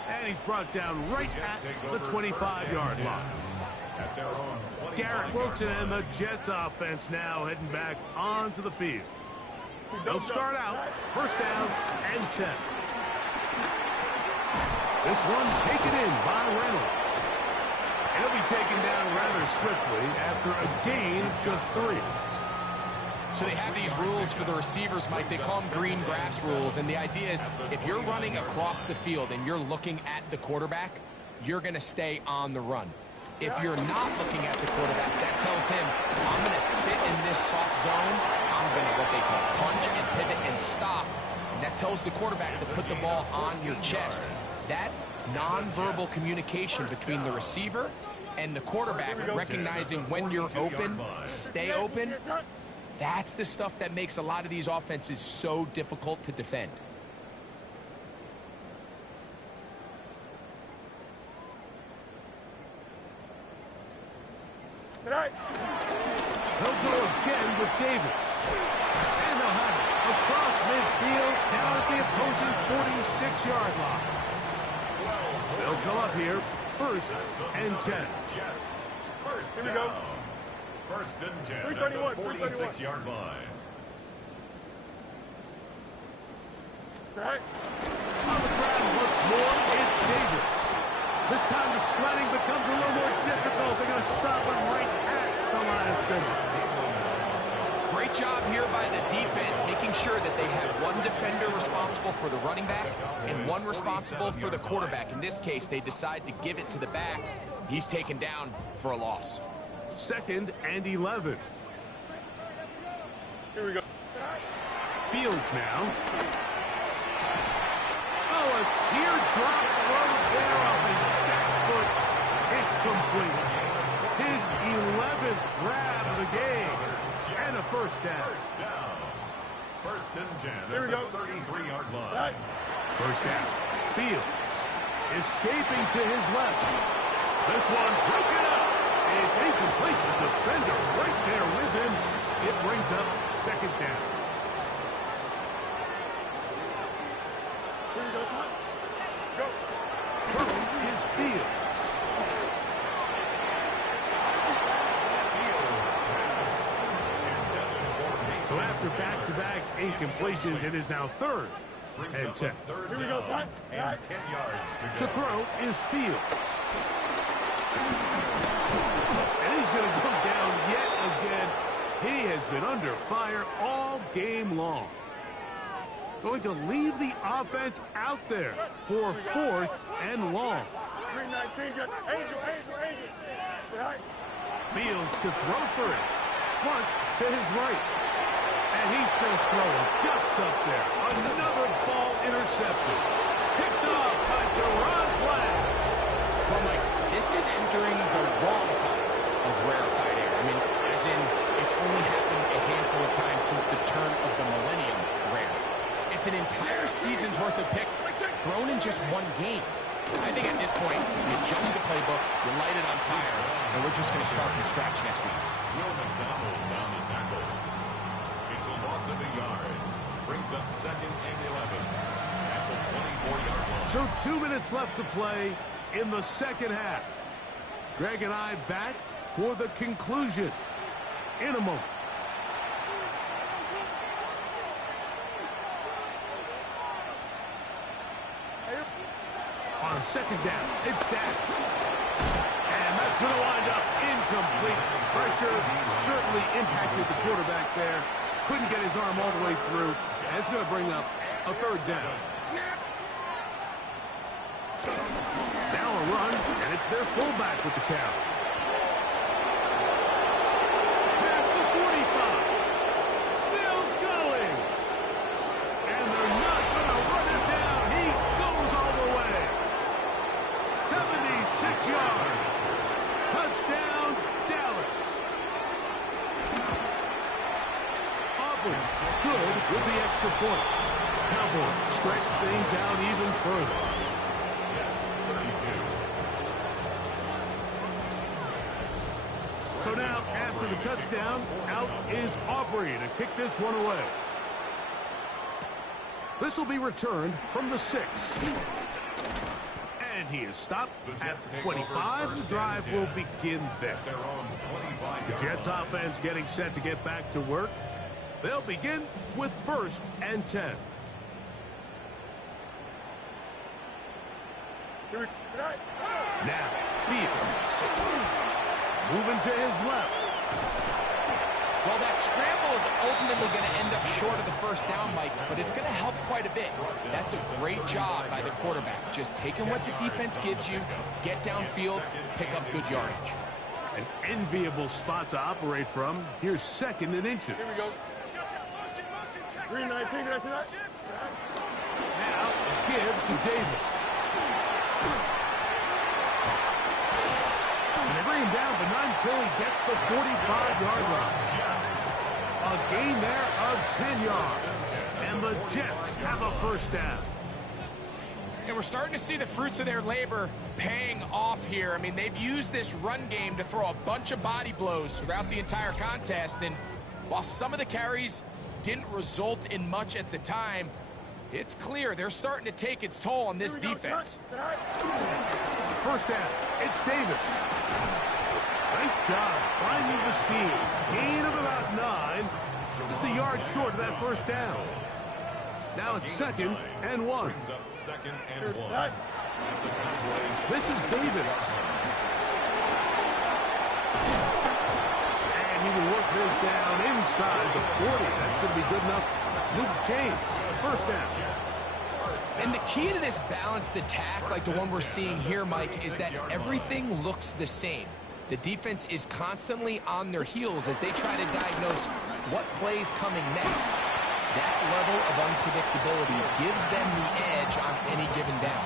And he's brought down right at the 25-yard line. Garrett Wilson and the Jets offense now heading back onto the field. They'll start out first down and 10. This one taken in by Reynolds. He'll be taken down rather swiftly after a gain of just 3. So they have these rules for the receivers, Mike. They call them green grass rules. And the idea is if you're running across the field and you're looking at the quarterback, you're going to stay on the run. If you're not looking at the quarterback, that tells him, I'm going to sit in this soft zone. I'm going to what they call punch and pivot and stop. And that tells the quarterback to put the ball on your chest. That nonverbal communication between the receiver and the quarterback, recognizing when you're open, stay open, that's the stuff that makes a lot of these offenses so difficult to defend. They'll go again with Davis. And they'll have it across midfield down at the opposing 46-yard line. They'll go up here, first and 10. Here we go. First and 10 at the 46-yard line. On the ground once more, it's Davis. This time the sledding becomes a little more difficult. They're going to stop him right at the line of scrimmage. Great job here by the defense, making sure that they have one defender responsible for the running back and one responsible for the quarterback. In this case, they decide to give it to the back. He's taken down for a loss. Second and 11. Here we go. Fields now. Oh, a teardrop throw there off his back foot. It's complete. His 11th grab of the game. And a first down. First and 10 Here we at go. the 33-yard line. First down. Fields escaping to his left. This one broken up. It's incomplete. The defender right there with him. It brings up second down. Here we go, son. Go. Throw is Fields. So after back-to-back incompletions, it is now third and 10. Here we go, son. And 10 yards to To go. throw is Fields. And he's going to go down yet again. He has been under fire all game long. Going to leave the offense out there for fourth and long. Green 19, just Angel. Right. Fields to throw for it. Flush to his right. And he's just throwing ducks up there. Another ball intercepted. Picked off by Deron Black. Well, Mike, this is entering the wrong kind of rarefied air. I mean, as in, it's only happened a handful of times since the turn of the millennium rare. It's an entire season's worth of picks thrown in just one game. I think at this point, you jump the playbook, you light it on fire, and we're just going to start from scratch next week. Will McDonald down the tackle. It's a loss of a yard. Brings up 2nd and 11 at the 24-yard line. So 2 minutes left to play in the second half. Greg and I back for the conclusion in a moment. On second down, it's Dak. And that's going to wind up incomplete. Pressure certainly impacted the quarterback there. Couldn't get his arm all the way through. And it's going to bring up a 3rd down. Now a run, and it's their fullback with the count. Past the 45. Still going. And they're not going to run him down. He goes all the way. 76 yards. Touchdown, Dallas. Auburn's good with the extra point. Cowboys stretch things out even further. Jets 32. So now, after the touchdown, out is Aubrey to kick this one away. This will be returned from the 6. And he is stopped at the 25. The drive will begin there. Their own 25. The Jets offense getting set to get back to work. They'll begin with 1st and 10. Now, Fields. Moving to his left. Well, that scramble is ultimately going to end up short of the 1st down, Mike, but it's going to help quite a bit. That's a great job by the quarterback. Just taking what the defense gives you, get downfield, pick up good yardage. An enviable spot to operate from. Here's 2nd and inches. Here we go. Green 19, that's right. Now, give to Davis. And they bring him down, but not until he gets the 45-yard line. A gain there of 10 yards. And the Jets have a 1st down. And we're starting to see the fruits of their labor paying off here. I mean, they've used this run game to throw a bunch of body blows throughout the entire contest. And while some of the carries didn't result in much at the time, it's clear they're starting to take its toll on this defense. 1st down, it's Davis. Nice job finding the seams. Gain of about 9. Just a yard short of that 1st down. Now it's 2nd and 1. Brings up 2nd and 1. This is Davis. And he will work this down inside the 40. That's going to be good enough to move the chains. 1st down. And the key to this balanced attack, like the one we're seeing here, Mike, is that everything looks the same. The defense is constantly on their heels as they try to diagnose what play's coming next. That level of unpredictability gives them the edge on any given down.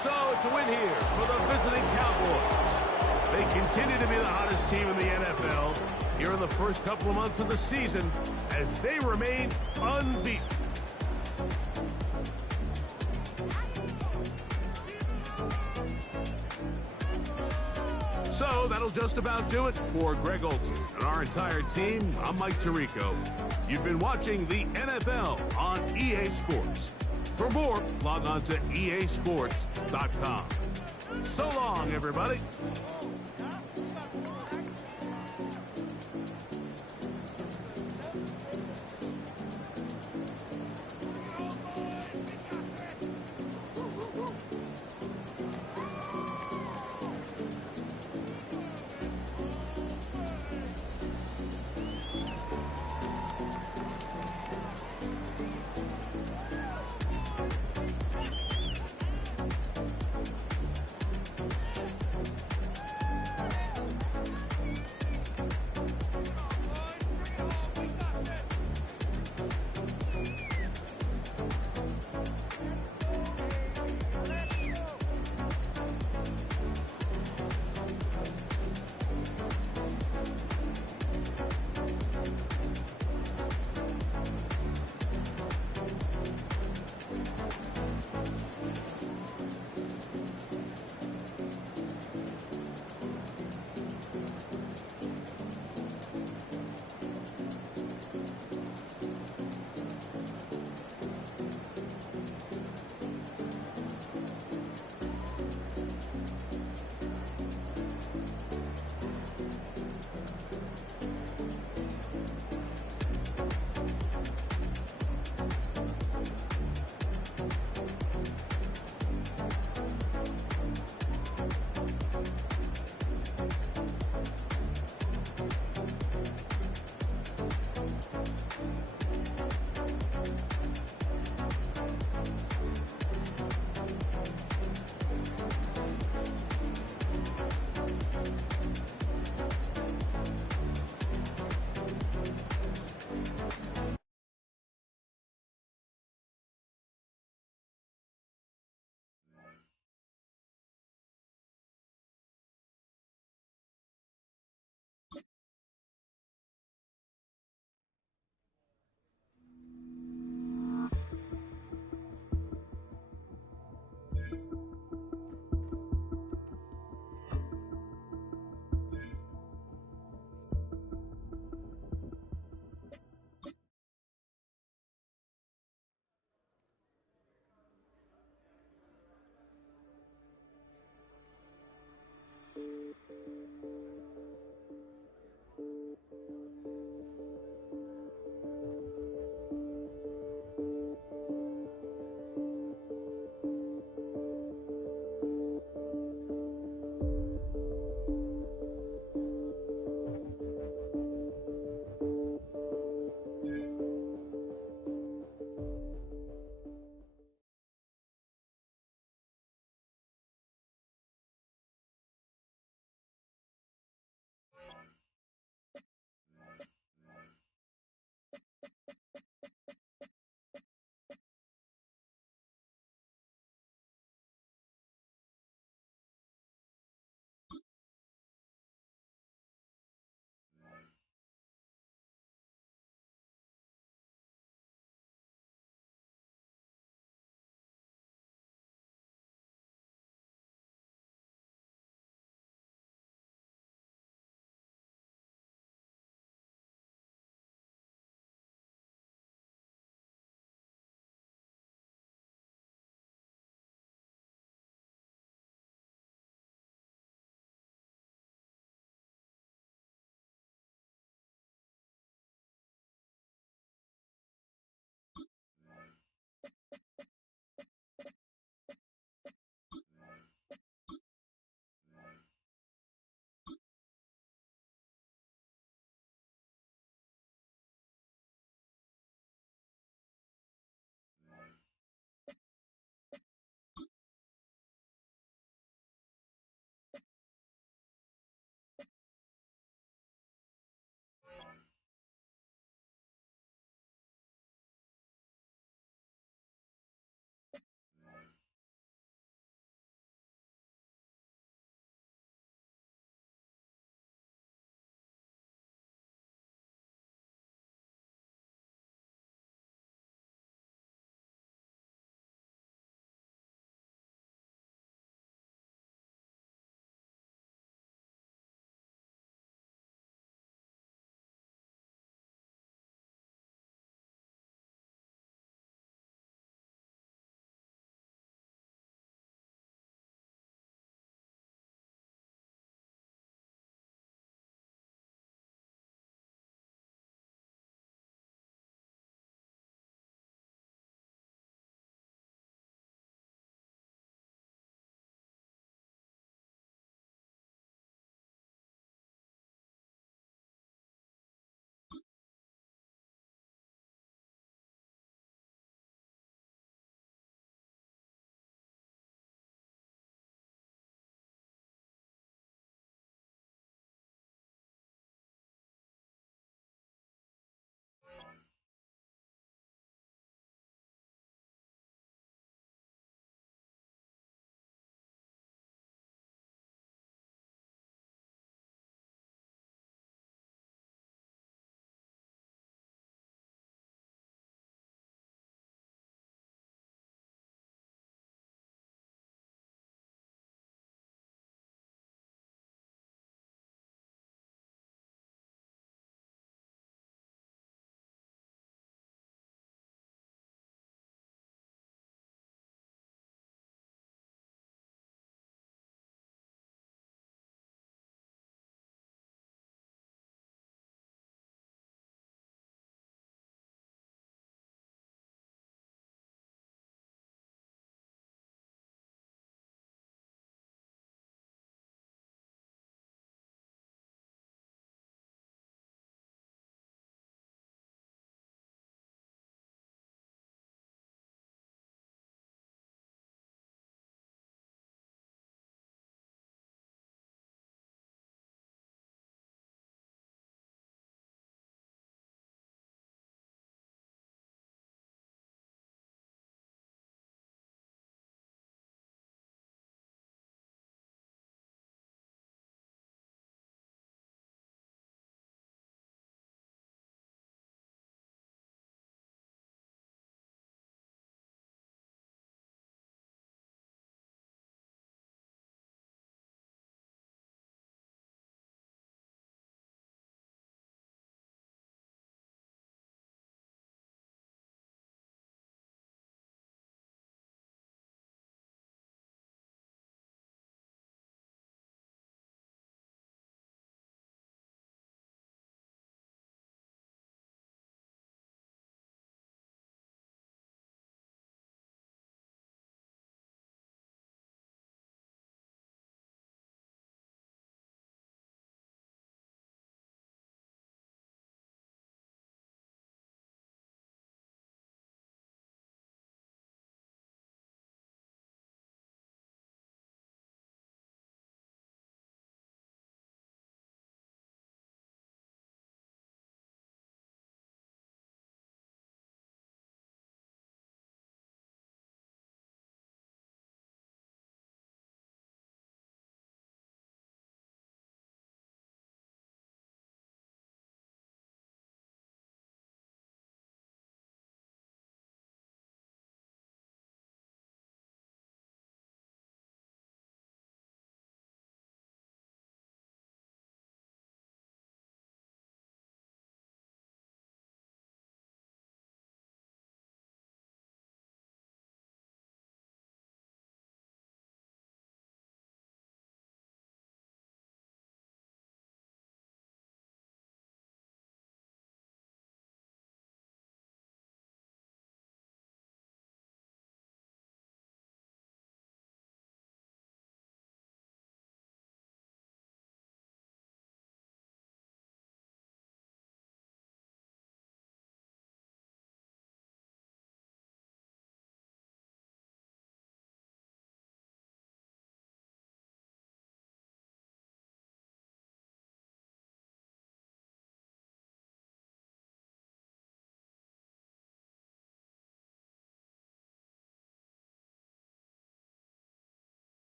So it's a win here for the visiting Cowboys. They continue to be the hottest team in the NFL here in the first couple of months of the season as they remain unbeaten. So that'll just about do it for Greg Olson and our entire team. I'm Mike Tirico. You've been watching the NFL on EA Sports. For more, log on to easports.com. So long, everybody.